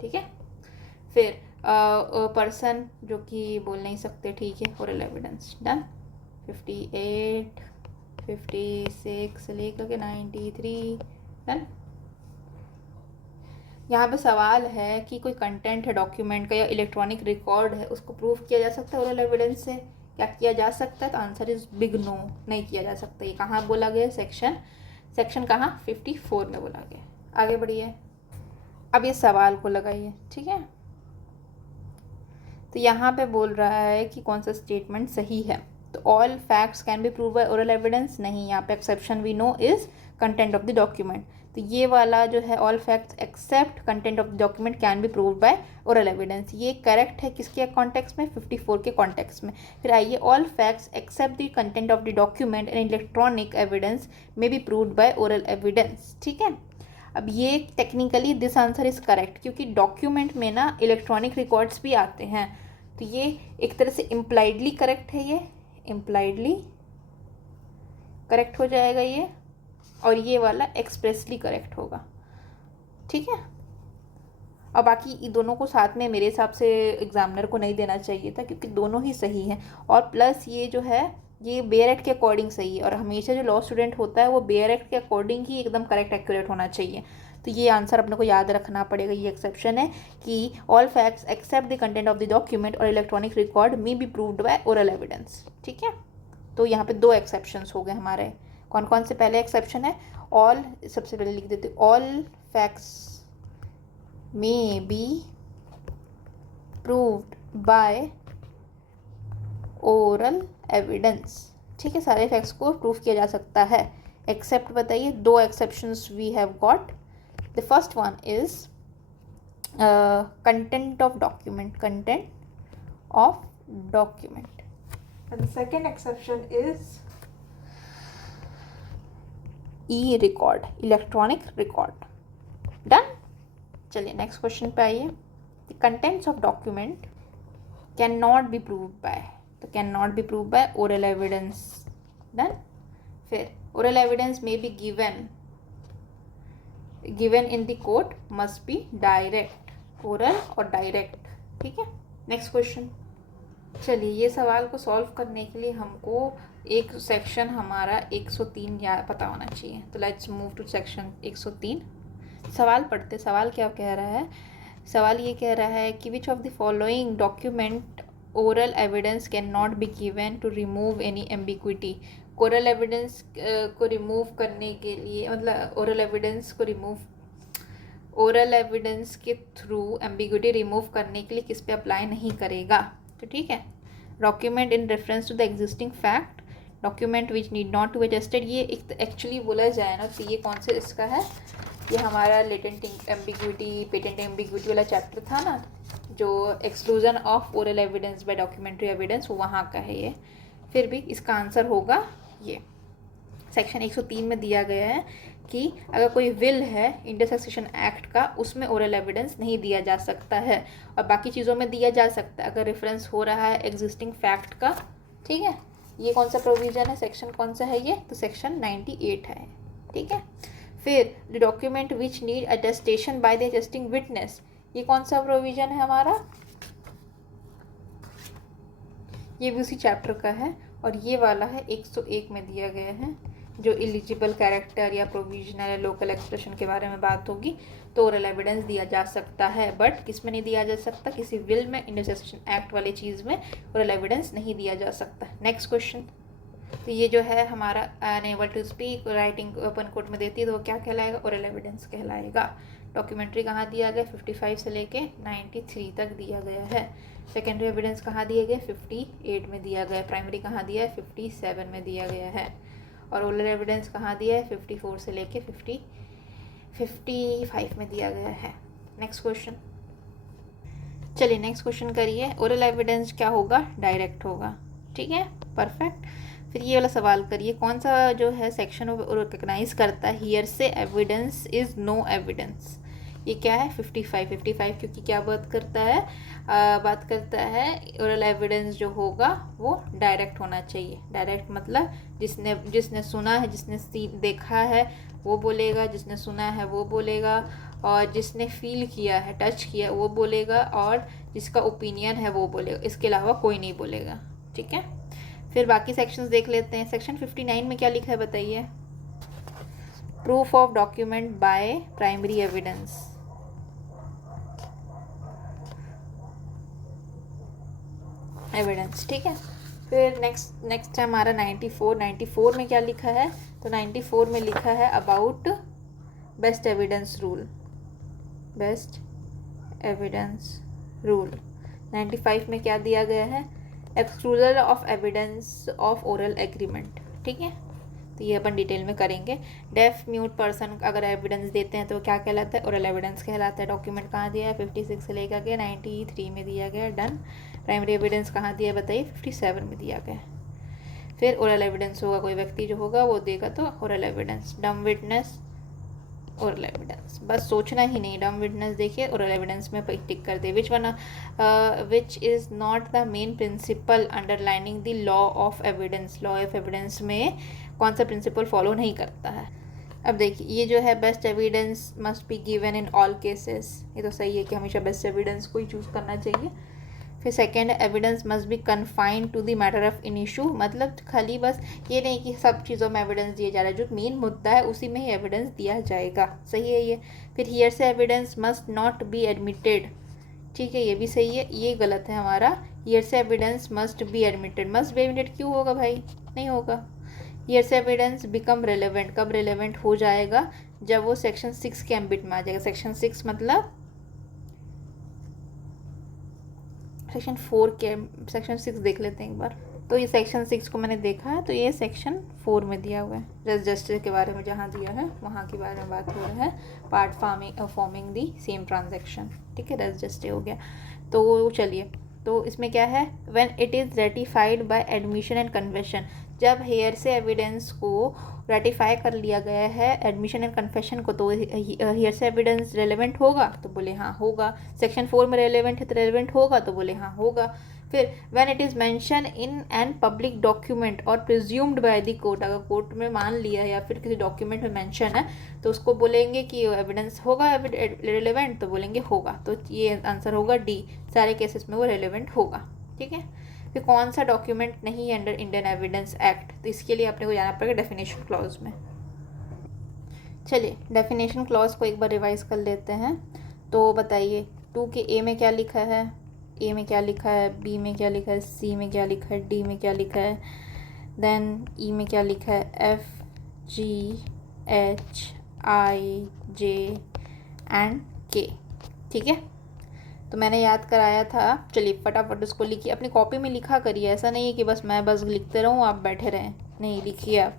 ठीक है। फिर पर्सन जो कि बोल नहीं सकते, ठीक है, ओरल एविडेंस। डन, 58 56 से लेकर के 93। डन। यहाँ पे सवाल है कि कोई कंटेंट है डॉक्यूमेंट का या इलेक्ट्रॉनिक रिकॉर्ड है, उसको प्रूफ किया जा सकता है ओरल एविडेंस से, क्या किया जा सकता है, तो आंसर इज बिग नो, नहीं किया जा सकता। ये कहाँ बोला गया, सेक्शन कहाँ, 54 में बोला गया। आगे बढ़िए, अब ये सवाल को लगाइए, ठीक है। तो यहाँ पे बोल रहा है कि कौन सा स्टेटमेंट सही है, तो all facts can be prove by oral evidence, नहीं, यहाँ पे exception we know is content of the document. तो ये वाला जो है all facts except content of the document can be prove by oral evidence, ये करेक्ट है किसके कॉन्टेक्स्ट में, 54 के कॉन्टेक्स्ट में। फिर आइए, all facts except the content of the document and electronic evidence may be proved by oral evidence, ठीक है। अब ये technically this answer is correct, क्योंकि डॉक्यूमेंट में ना इलेक्ट्रॉनिक रिकॉर्ड्स भी आते हैं, तो ये एक तरह से इम्प्लाइडली करेक्ट है, ये इम्प्लाइडली करेक्ट हो जाएगा ये, और ये वाला एक्सप्रेसली करेक्ट होगा, ठीक है। और बाकी ये दोनों को साथ में मेरे हिसाब से एग्जामिनर को नहीं देना चाहिए था, क्योंकि दोनों ही सही हैं। और प्लस ये जो है ये बेयर एक्ट के अकॉर्डिंग सही है, और हमेशा जो लॉ स्टूडेंट होता है वो बेयर एक्ट के अकॉर्डिंग ही एकदम करेक्ट एक्यूरेट होना चाहिए। तो ये आंसर अपने को याद रखना पड़ेगा। ये एक्सेप्शन है कि all facts except the content of the document और electronic record may be proved by oral evidence. ठीक है, तो यहाँ पे 2 एक्सेप्शंस हो गए हमारे। कौन कौन से पहले एक्सेप्शन है? ऑल, सबसे पहले लिख देते all facts may be proved by oral evidence. ठीक है, सारे फैक्ट्स को प्रूव किया जा सकता है। एक्सेप्ट बताइए, 2 exceptions we have got. The first one is content of document, content of document, and the second exception is e record, electronic record. Done. चलिए नेक्स्ट क्वेश्चन पे आइए। The contents of document can not be proved by, तो can not be proved by oral evidence. Done. फिर oral evidence में be given in the court must be direct, oral और direct. ठीक है, next question. चलिए ये सवाल को सॉल्व करने के लिए हमको एक सेक्शन हमारा 103 या पता होना चाहिए। तो लेट्स मूव टू सेक्शन 103। सवाल पढ़ते, सवाल क्या कह रहा है? सवाल ये कह रहा है कि which of the following document oral evidence can not be given to remove any ambiguity. Oral evidence को रिमूव करने के लिए, मतलब ओरल एविडेंस के थ्रू एम्बिग्विटी रिमूव करने के लिए किस पे अप्लाई नहीं करेगा। तो ठीक है, document in reference to the existing fact, document which need not to be attested. ये एक एक्चुअली बोला जाए ना तो ये कौन से इसका है? ये हमारा लेटेंट एम्बिग्विटी, पेटेंट एम्बिग्विटी वाला चैप्टर था ना, जो exclusion of oral evidence bye documentary evidence, वहाँ का है ये। फिर भी इसका आंसर होगा ये। सेक्शन 103 में दिया गया है कि अगर कोई विल है इंडियन सक्सेशन एक्ट का, उसमें ओरल एविडेंस नहीं दिया जा सकता है, और बाकी चीज़ों में दिया जा सकता है अगर रेफरेंस हो रहा है एग्जिस्टिंग फैक्ट का। ठीक है, ये कौन सा प्रोविज़न है? सेक्शन कौन सा है ये? तो सेक्शन 98 है। ठीक है, फिर the document which need attestation by the attesting witness, ये कौन सा प्रोविज़न है हमारा? ये भी उसी चैप्टर का है, और ये वाला है 101 में दिया गया है, जो इलिजिबल कैरेक्टर या प्रोविजनल या लोकल एक्सप्रेशन के बारे में बात होगी। तो ओरल एविडेंस दिया जा सकता है, बट किस में नहीं दिया जा सकता? किसी विल में, इंडियन सक्सेशन एक्ट वाली चीज़ में ओरल एविडेंस नहीं दिया जा सकता। Next question. तो ये जो है हमारा unable to speak, writing open court में देती है, तो वो क्या कहलाएगा? ओरल एविडेंस कहलाएगा। डॉक्यूमेंट्री कहाँ दिया गया? 55 से लेके 93 तक दिया गया है। सेकेंडरी एविडेंस कहाँ दिया गया? 58 में दिया गया है। प्राइमरी कहाँ दिया है? 57 में दिया गया है। और ओरल एविडेंस कहाँ दिया है? 54 से लेके 55 में दिया गया है। Next question. चलिए नेक्स्ट क्वेश्चन करिए। ओरल एविडेंस क्या होगा? डायरेक्ट होगा। ठीक है, परफेक्ट। फिर ये वाला सवाल करिए, कौन सा जो है सेक्शन रिकग्नाइज करता है hearsay evidence is no evidence. ये क्या है? 55 क्योंकि क्या बात करता है? बात करता है ओरल एविडेंस जो होगा वो डायरेक्ट होना चाहिए। डायरेक्ट मतलब जिसने सुना है, जिसने देखा है वो बोलेगा, जिसने सुना है वो बोलेगा, और जिसने फील किया है, टच किया वो बोलेगा, और जिसका ओपिनियन है वो बोलेगा। इसके अलावा कोई नहीं बोलेगा। ठीक है, फिर बाकी सेक्शंस देख लेते हैं। सेक्शन 59 में क्या लिखा है बताइए? Proof of document by primary evidence. ठीक है, फिर नेक्स्ट है हमारा 94 में क्या लिखा है? तो 94 में लिखा है अबाउट बेस्ट एविडेंस रूल। 95 में क्या दिया गया है? Exclusion of evidence of oral agreement. ठीक है, तो ये अपन डिटेल में करेंगे। डेफ म्यूट पर्सन अगर एविडेंस देते हैं तो क्या कहलाता है? ओरल एविडेंस कहलाता है। डॉक्यूमेंट कहाँ दिया है? 56 से लेकर के 93 में दिया गया। डन। प्राइमरी एविडेंस कहाँ दिया है बताइए? 57 में दिया गया। फिर ओरल एविडेंस होगा, कोई व्यक्ति जो होगा वो देगा तो ओरल एविडेंस। डम विटनेस, ओरल एविडेंस। बस सोचना ही नहीं, डम विटनेस देखिए, ओरल एविडेंस में टिक कर दे। Which is not the main principle underlining the law of evidence. Law of evidence में कौन सा प्रिंसिपल फॉलो नहीं करता है? अब देखिए ये जो है best evidence must B given इन ऑल केसेस, ये तो सही है कि हमेशा बेस्ट एविडेंस को ही चूज़ करना चाहिए। फिर second, evidence must be confined to the matter of in issue, मतलब खाली बस ये नहीं कि सब चीज़ों में एविडेंस दिया जा रहा है, जो मेन मुद्दा है उसी में ही एविडेंस दिया जाएगा, सही है ये। फिर हियर से evidence must not be admitted, ठीक है, ये भी सही है, ये गलत है हमारा। हियर से evidence must be admitted, must be admitted क्यों होगा भाई, नहीं होगा। हियर से एविडेंस बिकम रेलेवेंट, कब रेलेवेंट हो जाएगा, जब वो सेक्शन 6 के एम्बिट में आ जाएगा। सेक्शन 6 मतलब सेक्शन 4 के, सेक्शन 6 देख लेते हैं एक बार। तो ये सेक्शन 6 को मैंने देखा है, तो ये सेक्शन 4 में दिया हुआ है, रेस जस्टिस के बारे में जहाँ दिया है वहाँ के बारे में बात हो रहा है, part forming the same transaction, ठीक है, रेस जस्टिस हो गया। तो चलिए, तो इसमें क्या है, when it is ratified by admission and confession, जब हेयर से एविडेंस को रेटिफाई कर लिया गया है एडमिशन एंड कन्फेशन को, तो हियर से एविडेंस रेलेवेंट होगा, तो बोले हाँ होगा। सेक्शन 4 में रेलेवेंट है तो रेलेवेंट होगा, तो बोले हाँ होगा। फिर when it is mention in an public document और प्रिज्यूम्ड बाय द कोर्ट, अगर कोर्ट में मान लिया या फिर किसी डॉक्यूमेंट में मेंशन है तो उसको बोलेंगे कि एविडेंस होगा रेलेवेंट, तो बोलेंगे होगा, तो ये आंसर होगा डी, सारे केसेस में वो रेलेवेंट होगा, ठीक है। फिर कौन सा डॉक्यूमेंट नहीं है अंडर इंडियन एविडेंस एक्ट, तो इसके लिए अपने को जाना पड़ेगा डेफिनेशन क्लॉज में। चलिए डेफिनेशन क्लॉज को एक बार रिवाइज कर लेते हैं। तो बताइए 2 के ए में क्या लिखा है, ए में क्या लिखा है, बी में क्या लिखा है, सी में क्या लिखा है, डी में क्या लिखा है, देन ई में क्या लिखा है, F G H I J and के, ठीक है। तो मैंने याद कराया था, चलिए फटाफट उसको लिखिए, अपनी कॉपी में लिखा करिए, ऐसा नहीं है कि बस मैं बस लिखते रहूँ आप बैठे रहें, नहीं, लिखिए आप,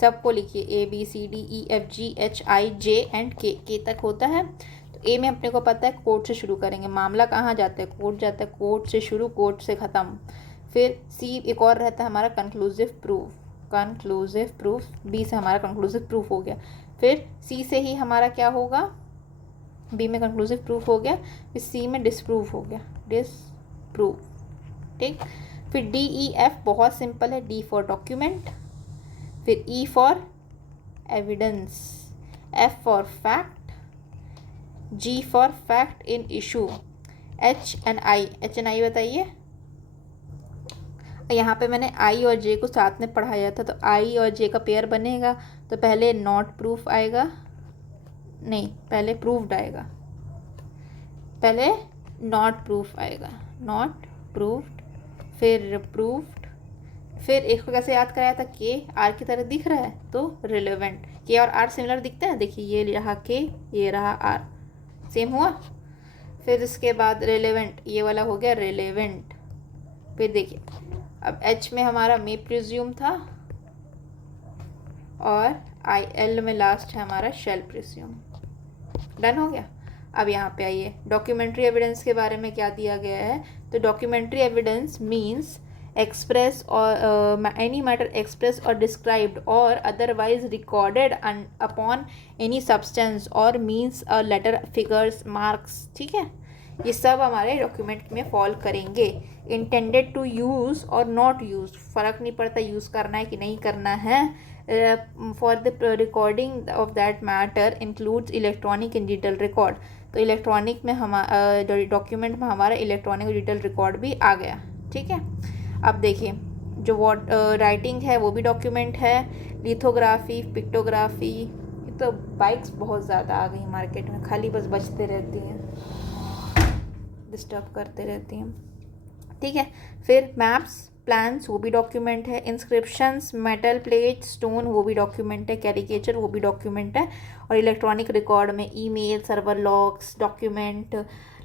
सबको लिखिए, A B C D E F G H I J and K तक होता है। तो ए में अपने को पता है कोर्ट से शुरू करेंगे, मामला कहाँ जाता है, कोर्ट जाता है, कोर्ट से शुरू कोर्ट से ख़त्म। फिर सी एक और रहता है हमारा कंक्लूसिव प्रूफ, बी से हमारा कंक्लूसिव प्रूफ हो गया। फिर सी से ही हमारा क्या होगा, बी में कंक्लूसिव प्रूफ हो गया, फिर सी में डिसप्रूव हो गया, डिसप्रूव, ठीक। फिर डी ई एफ बहुत सिंपल है, डी फॉर डॉक्यूमेंट, फिर E for evidence, F for fact, G for fact in issue, H and I बताइए। यहाँ पे मैंने आई और जे को साथ में पढ़ाया था, तो आई और जे का पेयर बनेगा, तो पहले नॉट प्रूफ आएगा, नहीं पहले प्रूव्ड आएगा, पहले नॉट प्रूफ आएगा, नॉट प्रूव्ड, फिर प्रूव्ड, फिर एक को कैसे याद कराया था, के आर की तरह दिख रहा है तो रिलेवेंट, के और आर सिमिलर दिखते हैं, देखिए ये रहा के, ये रहा आर, सेम हुआ। फिर इसके बाद रिलेवेंट, ये वाला हो गया रिलेवेंट। फिर देखिए अब एच में हमारा मे प्रिज्यूम था और आई एल में लास्ट है हमारा शेल प्रिज्यूम, डन हो गया। अब यहाँ पे आइए डॉक्यूमेंट्री एविडेंस के बारे में क्या दिया गया है, तो डॉक्यूमेंट्री एविडेंस मीन्स एक्सप्रेस और एनी मैटर एक्सप्रेस और डिस्क्राइब्ड और otherwise recorded upon any substance और मीन्स लेटर फिगर्स मार्क्स, ठीक है, ये सब हमारे डॉक्यूमेंट में फॉल करेंगे। इंटेंडेड टू यूज़ और नॉट यूज, फ़र्क नहीं पड़ता यूज़ करना है कि नहीं करना है। For the recording of that matter includes electronic and digital record, तो इलेक्ट्रॉनिक में डॉक्यूमेंट में हमारा इलेक्ट्रॉनिक और डिजिटल रिकॉर्ड भी आ गया, ठीक है। अब देखिए जो राइटिंग है वो भी डॉक्यूमेंट है, लिथोग्राफी, पिक्टोग्राफी, ये तो बाइक्स बहुत ज़्यादा आ गई मार्केट में, खाली बस बजते रहती हैं, डिस्टर्ब करते रहती हैं, ठीक है। फिर मैप्स, प्लान्स वो भी डॉक्यूमेंट है, इंस्क्रिप्शंस, मेटल प्लेट, स्टोन वो भी डॉक्यूमेंट है, कैरिकेचर वो भी डॉक्यूमेंट है, और इलेक्ट्रॉनिक रिकॉर्ड में email, server logs, document,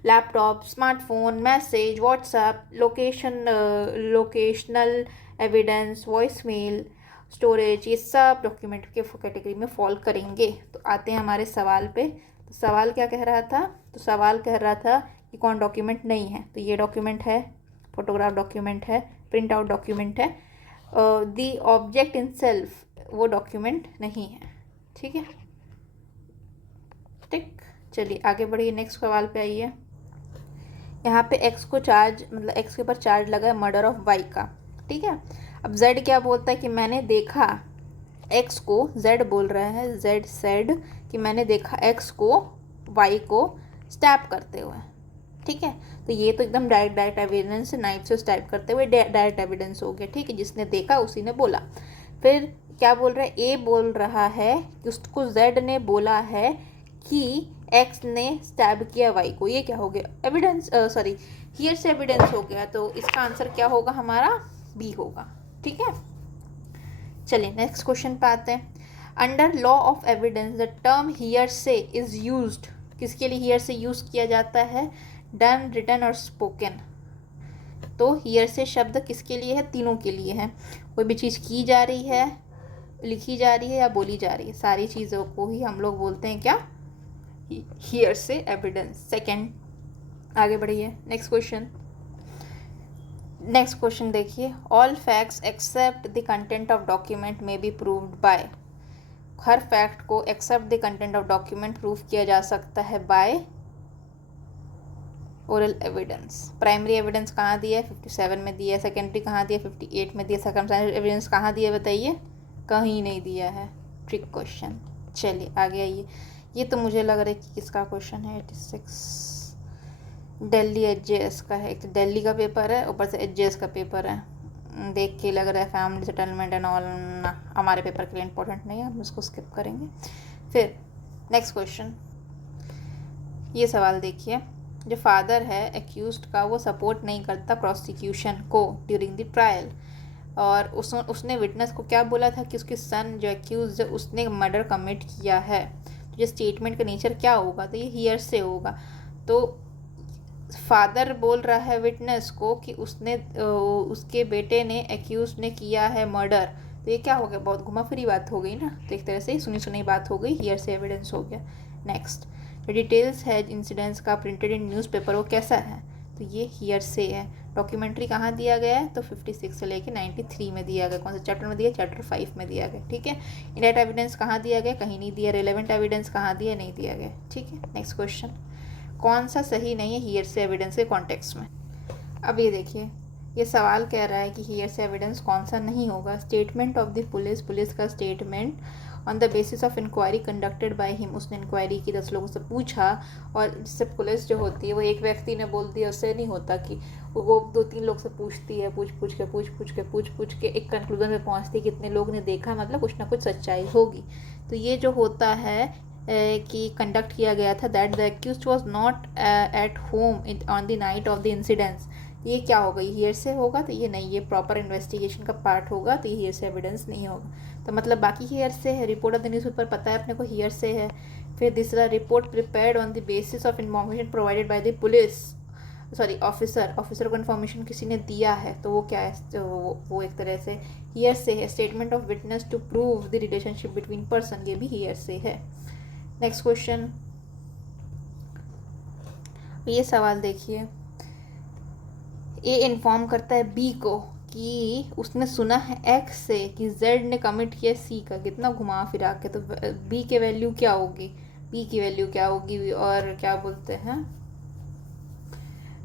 laptop, smartphone, message, WhatsApp, locational evidence, voice mail, storage, ये सब डॉक्यूमेंट के कैटेगरी में फॉल करेंगे। तो आते हैं हमारे सवाल पे, तो सवाल क्या कह रहा था, तो सवाल कह रहा था कि कौन डॉक्यूमेंट नहीं है, तो ये डॉक्यूमेंट है, फोटोग्राफ डॉक्यूमेंट है, प्रिंट आउट डॉक्यूमेंट है, दी ऑब्जेक्ट इन सेल्फ वो डॉक्यूमेंट नहीं है, ठीक है, ठीक। चलिए आगे बढ़िए, नेक्स्ट सवाल पे आइए। यहाँ पे एक्स को चार्ज, मतलब एक्स के ऊपर चार्ज लगा है मर्डर ऑफ वाई का, ठीक है। अब जेड क्या बोलता है कि मैंने देखा एक्स को जेड बोल रहा है, जेड सेड कि मैंने देखा एक्स को वाई को स्टैब करते हुए, ठीक है। तो ये तो एकदम डायरेक्ट एविडेंस, नाइफ से स्टैब करते हुए डायरेक्ट एविडेंस हो गया, ठीक है। जिसने देखा उसी ने बोला। फिर क्या बोल रहा है, ए बोल रहा है कि उसको जेड ने बोला है कि एक्स ने स्टैब किया वाई को। ये क्या हो गया, एविडेंस, सॉरी हियर से एविडेंस हो गया। तो इसका आंसर क्या होगा हमारा, बी होगा, ठीक है। चलिए नेक्स्ट क्वेश्चन पे आते हैं। Under law of evidence the term here से इज यूज्ड, किसके लिए हियर से यूज किया जाता है, डन, रिटन और स्पोकन। तो हियर से शब्द किसके लिए है, तीनों के लिए है। कोई भी चीज़ की जा रही है, लिखी जा रही है या बोली जा रही है, सारी चीज़ों को ही हम लोग बोलते हैं क्या, हियर से एविडेंस। सेकेंड, आगे बढ़िए नेक्स्ट क्वेश्चन। नेक्स्ट क्वेश्चन देखिए, all facts except the content of document में बी प्रूव्ड बाय। हर फैक्ट को except the content of document prove किया जा सकता है by oral evidence. Primary evidence कहाँ दिया है, 57 में दिया है। सेकेंडरी कहाँ दिया, 58 में दिया। सर्कमस्टेंशियल एविडेंस कहाँ दिया है बताइए, कहीं नहीं दिया है। Trick question. चलिए आगे आइए। ये तो मुझे लग रहा है कि किसका क्वेश्चन है, 86 दिल्ली एचजेएस का है। एक तो दिल्ली का पेपर है, ऊपर से एचजेएस का पेपर है। देख के लग रहा है फैमिली सेटलमेंट एंड ऑल, ना हमारे पेपर के लिए इंपॉर्टेंट नहीं है, हम इसको स्किप करेंगे। फिर नेक्स्ट क्वेश्चन, ये सवाल देखिए, जो फादर है एक्यूज्ड का वो सपोर्ट नहीं करता प्रोसिक्यूशन को ड्यूरिंग द ट्रायल, और उसने विटनेस को क्या बोला था कि उसके सन जो एक्यूज है उसने मर्डर कमिट किया है। तो ये स्टेटमेंट का नेचर क्या होगा, तो ये हियर से होगा। तो फादर बोल रहा है विटनेस को कि उसके बेटे ने एक्यूज ने किया है मर्डर। तो ये क्या हो गया, बहुत घुमा फिरी बात हो गई ना। तो एक तरह से सुनी सुनी बात हो गई, हियर से एविडेंस हो गया। नेक्स्ट, जो डिटेल्स है इंसिडेंट्स का प्रिंटेड इन न्यूज़पेपर वो कैसा है, तो ये हियर से है। डॉक्यूमेंट्री कहाँ दिया गया है, तो 56 से लेके 93 में दिया गया। कौन से चैप्टर में दिया, चैप्टर 5 में दिया गया, ठीक है। इनडायरेक्ट एविडेंस कहाँ दिया गया, कहीं नहीं दिया। रिलेवेंट एविडेंस कहाँ दिया, नहीं दिया गया, ठीक है। नेक्स्ट क्वेश्चन, कौन सा सही नहीं है हियर से एविडेंस के कॉन्टेक्स्ट में। अब ये देखिए, ये सवाल कह रहा है कि हियर से एविडेंस कौन सा नहीं होगा। Statement of the police, police का statement on the basis of inquiry conducted by him, उसने इंक्वायरी की, 10 लोगों से पूछा, और जिससे पुलिस जो होती है वो एक व्यक्ति ने बोल दिया, उससे नहीं होता कि वो 2-3 लोग से पूछती है, पूछ के एक कंक्लूजन में पहुंचती है कि कितने लोग ने देखा, मतलब कुछ ना कुछ सच्चाई होगी। तो ये जो होता है कि कंडक्ट किया गया था, that the accused was not at home on the night of the incidents, ये क्या होगा, ये हियर से होगा। तो ये नहीं, ये प्रॉपर इन्वेस्टिगेशन का पार्ट होगा, तो ये हियर से एविडेंस नहीं होगा। तो मतलब बाकी हियर से है। रिपोर्ट ऑफ द न्यूज़पेपर पता है अपने को, हियर से है। फिर दूसरा, report prepared on the basis of information provided by the police, sorry officer को इन्फॉर्मेशन किसी ने दिया है, तो वो क्या है, तो वो एक तरह से हियर से है। Statement of witness to prove the relationship between person, ये भी हियर से है। नेक्स्ट क्वेश्चन, ये सवाल देखिए, ए इन्फॉर्म करता है बी को कि उसने सुना है एक्स से कि जेड ने कमिट किया सी का। कितना घुमा फिरा के, तो बी के वैल्यू क्या होगी, बी की वैल्यू क्या होगी, और क्या बोलते हैं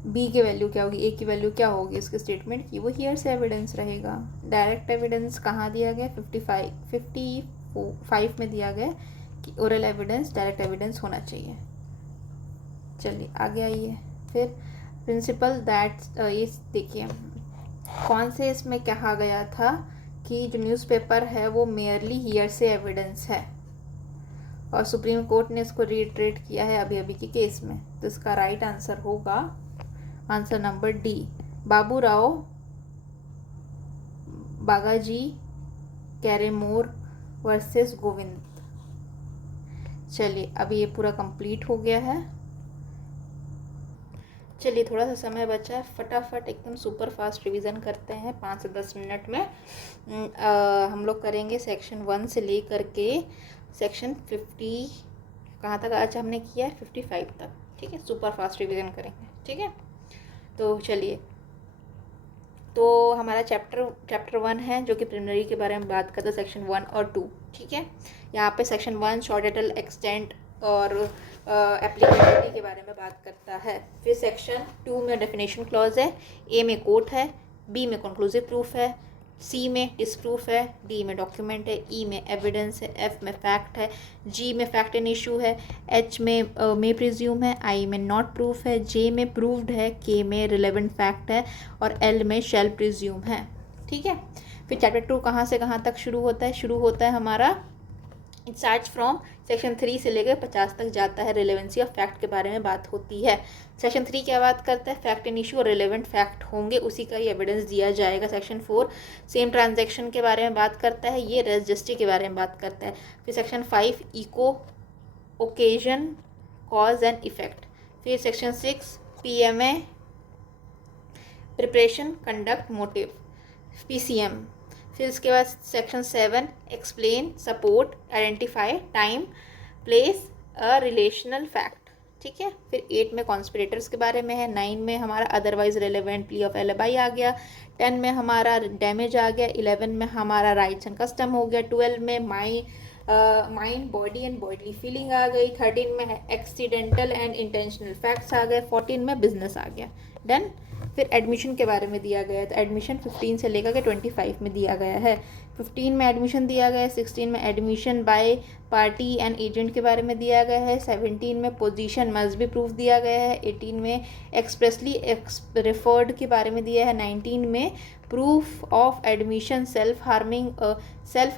बी की वैल्यू क्या होगी, ए की वैल्यू क्या होगी उसके स्टेटमेंट की, वो हियर से एविडेंस रहेगा। डायरेक्ट एविडेंस कहाँ दिया गया, 55 में दिया गया कि ओरल एविडेंस डायरेक्ट एविडेंस होना चाहिए। चलिए आगे आइए। फिर प्रिंसिपल दैट, ये देखिए कौन से इसमें कहा गया था कि जो न्यूज़पेपर है वो मेयरली हियर से एविडेंस है, और सुप्रीम कोर्ट ने इसको रीइटरेट किया है अभी अभी के केस में। तो इसका राइट आंसर होगा answer number D, Baburao Bagaji Karemore versus Govind. चलिए अभी ये पूरा कंप्लीट हो गया है। चलिए थोड़ा सा समय बचा है, फटाफट एकदम सुपर फास्ट रिवीजन करते हैं 5 से 10 मिनट में। हम लोग करेंगे सेक्शन 1 से लेकर के सेक्शन 50 कहाँ तक आज हमने किया है, 55 तक, ठीक है। सुपर फास्ट रिवीजन करेंगे, ठीक है। तो चलिए, तो हमारा चैप्टर 1 है जो कि प्रिलिमिनरी के बारे में बात करता है, सेक्शन 1 और 2, ठीक है। यहाँ पे सेक्शन 1 शॉर्ट टाइटल, एक्सटेंट और एप्लीकेबिलिटी के बारे में बात करता है। फिर सेक्शन 2 में डेफिनेशन क्लॉज है, ए में कोट है, बी में कंक्लूसिव प्रूफ है, सी में डिसप्रूफ है, डी में डॉक्यूमेंट है, ई में एविडेंस है, एफ में फैक्ट है, जी में फैक्ट एंड इशू है, एच में प्रिज्यूम है, आई में नॉट प्रूफ है, जे में प्रूव्ड है, के में रिलेवेंट फैक्ट है और एल में शैल प्रिज्यूम है। ठीक है, फिर चैप्टर 2 कहाँ से कहाँ तक शुरू होता है? शुरू होता है हमारा इट स्टार्ट्स फ्रॉम सेक्शन 3 से लेकर 50 तक जाता है। रिलेवेंसी ऑफ फैक्ट के बारे में बात होती है। सेक्शन 3 क्या बात करता है? फैक्ट एंड इशू और रिलेवेंट फैक्ट होंगे, उसी का ही एविडेंस दिया जाएगा। सेक्शन 4 सेम ट्रांजैक्शन के बारे में बात करता है, ये रेस जस्टिस के बारे में बात करता है। फिर section 5 echo occasion cause and effect. फिर section 6 PMA preparation conduct motive PCM। फिर इसके बाद section 7 explain support identify time place a relational fact. ठीक है, फिर 8 में कॉन्स्पिरेटर्स के बारे में है, 9 में हमारा otherwise relevant plea of alibi आ गया, 10 में हमारा डैमेज आ गया, 11 में हमारा राइट्स एंड कस्टम हो गया, 12 में mind body and bodily feeling आ गई, 13 में एक्सीडेंटल एंड इंटेंशनल फैक्ट्स आ गए, 14 में बिजनेस आ गया। डन। फिर एडमिशन के बारे में दिया गया है, तो एडमिशन 15 से लेकर के 25 में दिया गया है। 15 में एडमिशन दिया गया है, 16 में admission by party and agent के बारे में दिया गया है, 17 में पोजीशन मस्ट बी प्रूफ दिया गया है, 18 में एक्सप्रेसली रेफर्ड के बारे में दिया है, 19 में proof of admission self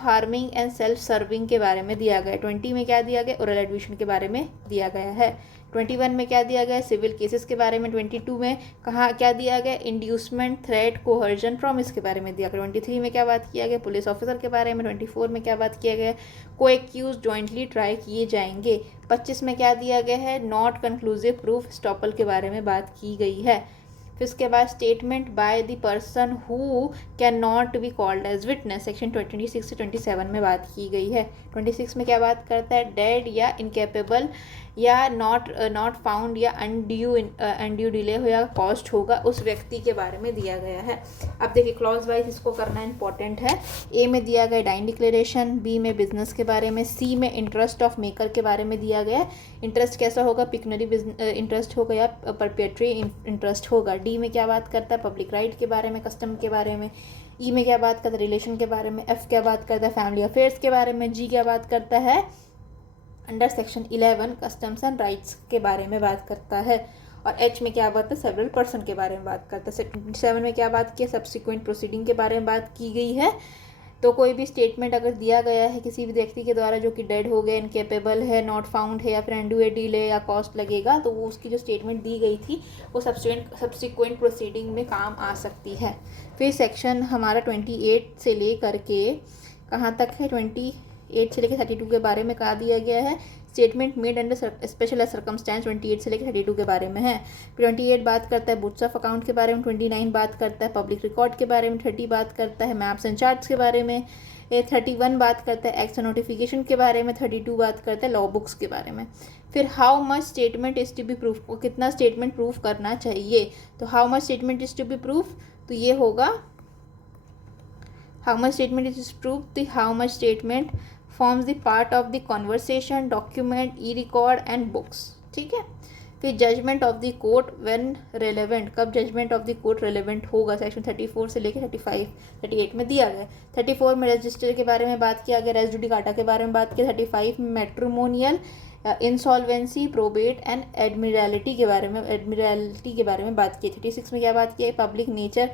harming and self serving के बारे में दिया गया है। 20 में क्या दिया गया? ओरल एडमिशन के बारे में दिया गया है। 21 में क्या दिया गया? सिविल केसेस के बारे में। 22 में कहाँ क्या दिया गया? इंड्यूसमेंट, थ्रेट, कोहर्जन, प्रॉमिस के बारे में दिया गया। 23 में क्या बात किया गया? पुलिस ऑफिसर के बारे में। 24 में क्या बात किया गया? को एक्यूज जॉइंटली ट्राई किए जाएंगे। 25 में क्या दिया गया है? नॉट कंक्लूसिव प्रूफ स्टॉपल के बारे में बात की गई है। फिर उसके बाद statement by the person who can not be called as witness, section 26 से 27 में बात की गई है। 26 में क्या बात करता है? डेड या इनकेपेबल या नॉट फाउंड या अनड्यू डिले हो या कॉस्ट होगा उस व्यक्ति के बारे में दिया गया है। अब देखिए क्लॉज वाइज इसको करना इंपॉर्टेंट है। ए में दिया गया डाइन डिक्लेरेशन, बी में बिजनेस के बारे में, सी में इंटरेस्ट ऑफ मेकर के बारे में दिया गया। इंटरेस्ट कैसा होगा? पिक्यूनरी इंटरेस्ट होगा या परपेट्री इंटरेस्ट होगा। डी में क्या बात करता है? पब्लिक राइट के बारे में, कस्टम के बारे में। ई में क्या बात करता है? रिलेशन के बारे में। एफ क्या बात करता है? फैमिली अफेयर्स के बारे में। जी क्या बात करता है? Under section 11 customs and rights के बारे में बात करता है। और एच में क्या बात है? सेवरल पर्सन के बारे में बात करता है। 27 में क्या बात की है? सब्सिक्वेंट प्रोसीडिंग के बारे में बात की गई है। तो कोई भी स्टेटमेंट अगर दिया गया है किसी भी व्यक्ति के द्वारा जो कि डेड हो गए, इनकेपेबल है, नॉट फाउंड है या फिर अनड्यू डिले या कॉस्ट लगेगा, तो वो उसकी जो स्टेटमेंट दी गई थी वो सब्सिक्वेंट प्रोसीडिंग में काम आ सकती है। फिर सेक्शन हमारा 28 से ले करके कहाँ तक है? 28 से लेकर 32 के बारे में कहा दिया गया है। Statement made under special circumstance 28 से लेकर 32 के बारे में है। 28 बात करता है बुक्स ऑफ अकाउंट के बारे में, 29 बात करता है पब्लिक रिकॉर्ड के बारे में, 30 बात करता है मैप्स एंड चार्ट्स के बारे में, 31 बात करता है एक्ट नोटिफिकेशन के बारे में, 32 बात करता है लॉ बुक्स के बारे में। फिर how much statement is to be proof, को कितना स्टेटमेंट प्रूफ करना चाहिए, तो how much statement is to be proof, तो ये होगा how much statement is proof, तो how much statement forms the part of the conversation, document, e record and books. ठीक है। फिर judgement of the court when relevant, कब judgement of the court relevant होगा? Section 34 से लेकर 38 में दिया गया। 34 में रजिस्टर के बारे में बात किया गया, रेस जुडिकाटा के बारे में बात किया। 35 में matrimonial, insolvency, probate and admiralty के बारे में बात की। 36 में क्या बात की है? पब्लिक नेचर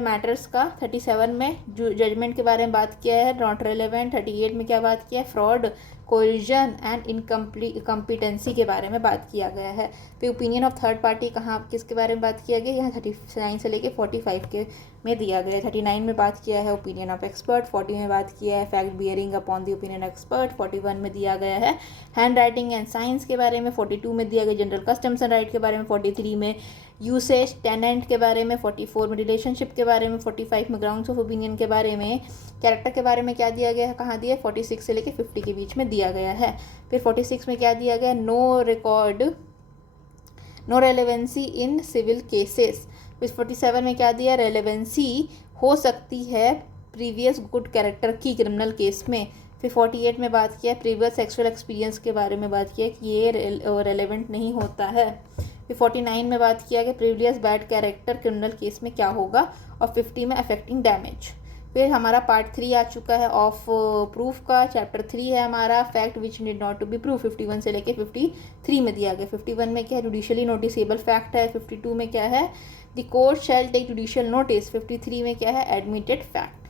मैटर्स का। 37 में जजमेंट के बारे में बात किया है, नॉट रेलेवेंट। 38 में क्या बात किया है? फ्रॉड, कोरिजन एंड इनकम्पिटेंसी के बारे में बात किया गया है। फिर ओपिनियन ऑफ थर्ड पार्टी कहाँ किसके बारे में बात किया गया? यहाँ 39 से लेके 45 के में दिया गया है। 39 में बात किया है ओपिनियन ऑफ एक्सपर्ट, 40 में बात किया है fact bearing upon the opinion expert, 41 में दिया गया है हैंड राइटिंग एंड साइंस के बारे में, 42 में दिया गया जनरल कस्टम्स एंड राइट के बारे में, 43 में यूसेज टेनेंट के बारे में, 44 में रिलेशनशिप के बारे में, 45 में ग्राउंड्स ऑफ ओपिनियन के बारे में, कैरेक्टर के बारे में क्या दिया गया है? कहाँ दिया है? 46 से लेके 50 के बीच में दिया गया है। फिर 46 में क्या दिया गया? No relevancy in civil cases. फिर 47 में क्या दिया? रेलेवेंसी हो सकती है प्रीवियस गुड कैरेक्टर की क्रिमिनल केस में। फिर 48 में बात किया प्रीवियस सेक्सुअल एक्सपीरियंस के बारे में बात किया कि ये रेलेवेंट नहीं होता है। फिर 49 में बात किया कि previous bad character criminal case में क्या होगा, और 50 में अफेक्टिंग डैमेज। फिर हमारा पार्ट 3 आ चुका है ऑफ प्रूफ का। चैप्टर 3 है हमारा fact which need not to be proof. 51 से लेके 53 में दिया गया। 51 में क्या है, जुडिशली नोटिसेबल फैक्ट है। 52 में क्या है, the court shall take judicial notice. 53 में क्या है, एडमिटेड फैक्ट।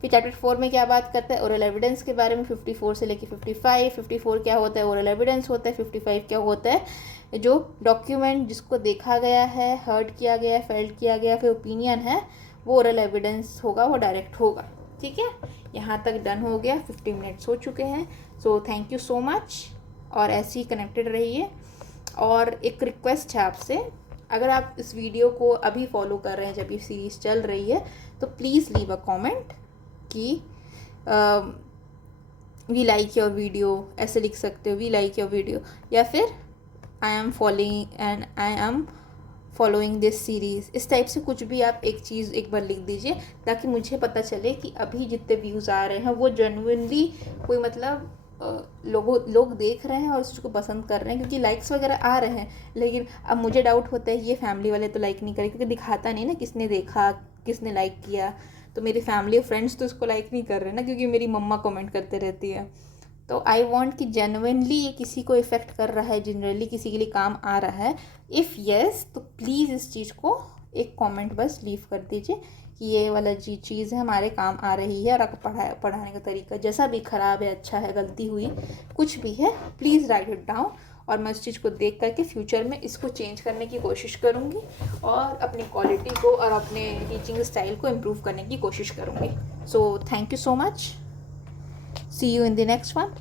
फिर चैप्टर 4 में क्या बात करता है, ओरल एविडेंस के बारे में। 54 से लेके 55। 54 क्या होता है, ओरल एविडेंस होता है। 55 क्या होता है, जो डॉक्यूमेंट जिसको देखा गया है, हर्ड किया गया है, फेल्ड किया गया, फिर ओपिनियन है, वो ओरल एविडेंस होगा, वो डायरेक्ट होगा। ठीक है, यहाँ तक डन हो गया। 50 मिनट्स हो चुके हैं। सो थैंक यू सो मच, और ऐसे ही कनेक्टेड रहिए। और एक रिक्वेस्ट है आपसे, अगर आप इस वीडियो को अभी फॉलो कर रहे हैं जब ये सीरीज़ चल रही है, तो प्लीज़ लीव अ कमेंट कि वी लाइक योर वीडियो, ऐसे लिख सकते हो, वी लाइक योर वीडियो, या फिर I am following this series. इस टाइप से कुछ भी आप एक चीज़ एक बार लिख दीजिए, ताकि मुझे पता चले कि अभी जितने व्यूज़ आ रहे हैं वो जेन्युइनली कोई मतलब लोग देख रहे हैं और उसको पसंद कर रहे हैं। क्योंकि लाइक्स वगैरह आ रहे हैं, लेकिन अब मुझे डाउट होता है ये फैमिली वाले तो लाइक नहीं करें, क्योंकि दिखाता नहीं ना किसने देखा, किसने लाइक किया। तो मेरी फैमिली और फ्रेंड्स तो इसको लाइक नहीं कर रहे ना, क्योंकि मेरी मम्मा कमेंट करते रहती है। तो आई वांट कि जेन्युइनली ये किसी को इफ़ेक्ट कर रहा है, जनरली किसी के लिए काम आ रहा है। इफ़ येस, तो प्लीज़ इस चीज़ को एक कमेंट बस लीव कर दीजिए कि ये वाला चीज़ है हमारे काम आ रही है, और आपको पढ़ाने का तरीका जैसा भी ख़राब है, अच्छा है, गलती हुई, कुछ भी है, प्लीज़ राइट इट डाउन। और मैं उस चीज़ को देख करके फ्यूचर में इसको चेंज करने की कोशिश करूँगी, और अपनी क्वालिटी को और अपने टीचिंग स्टाइल को इम्प्रूव करने की कोशिश करूँगी। So thank you so much, see you in the next one.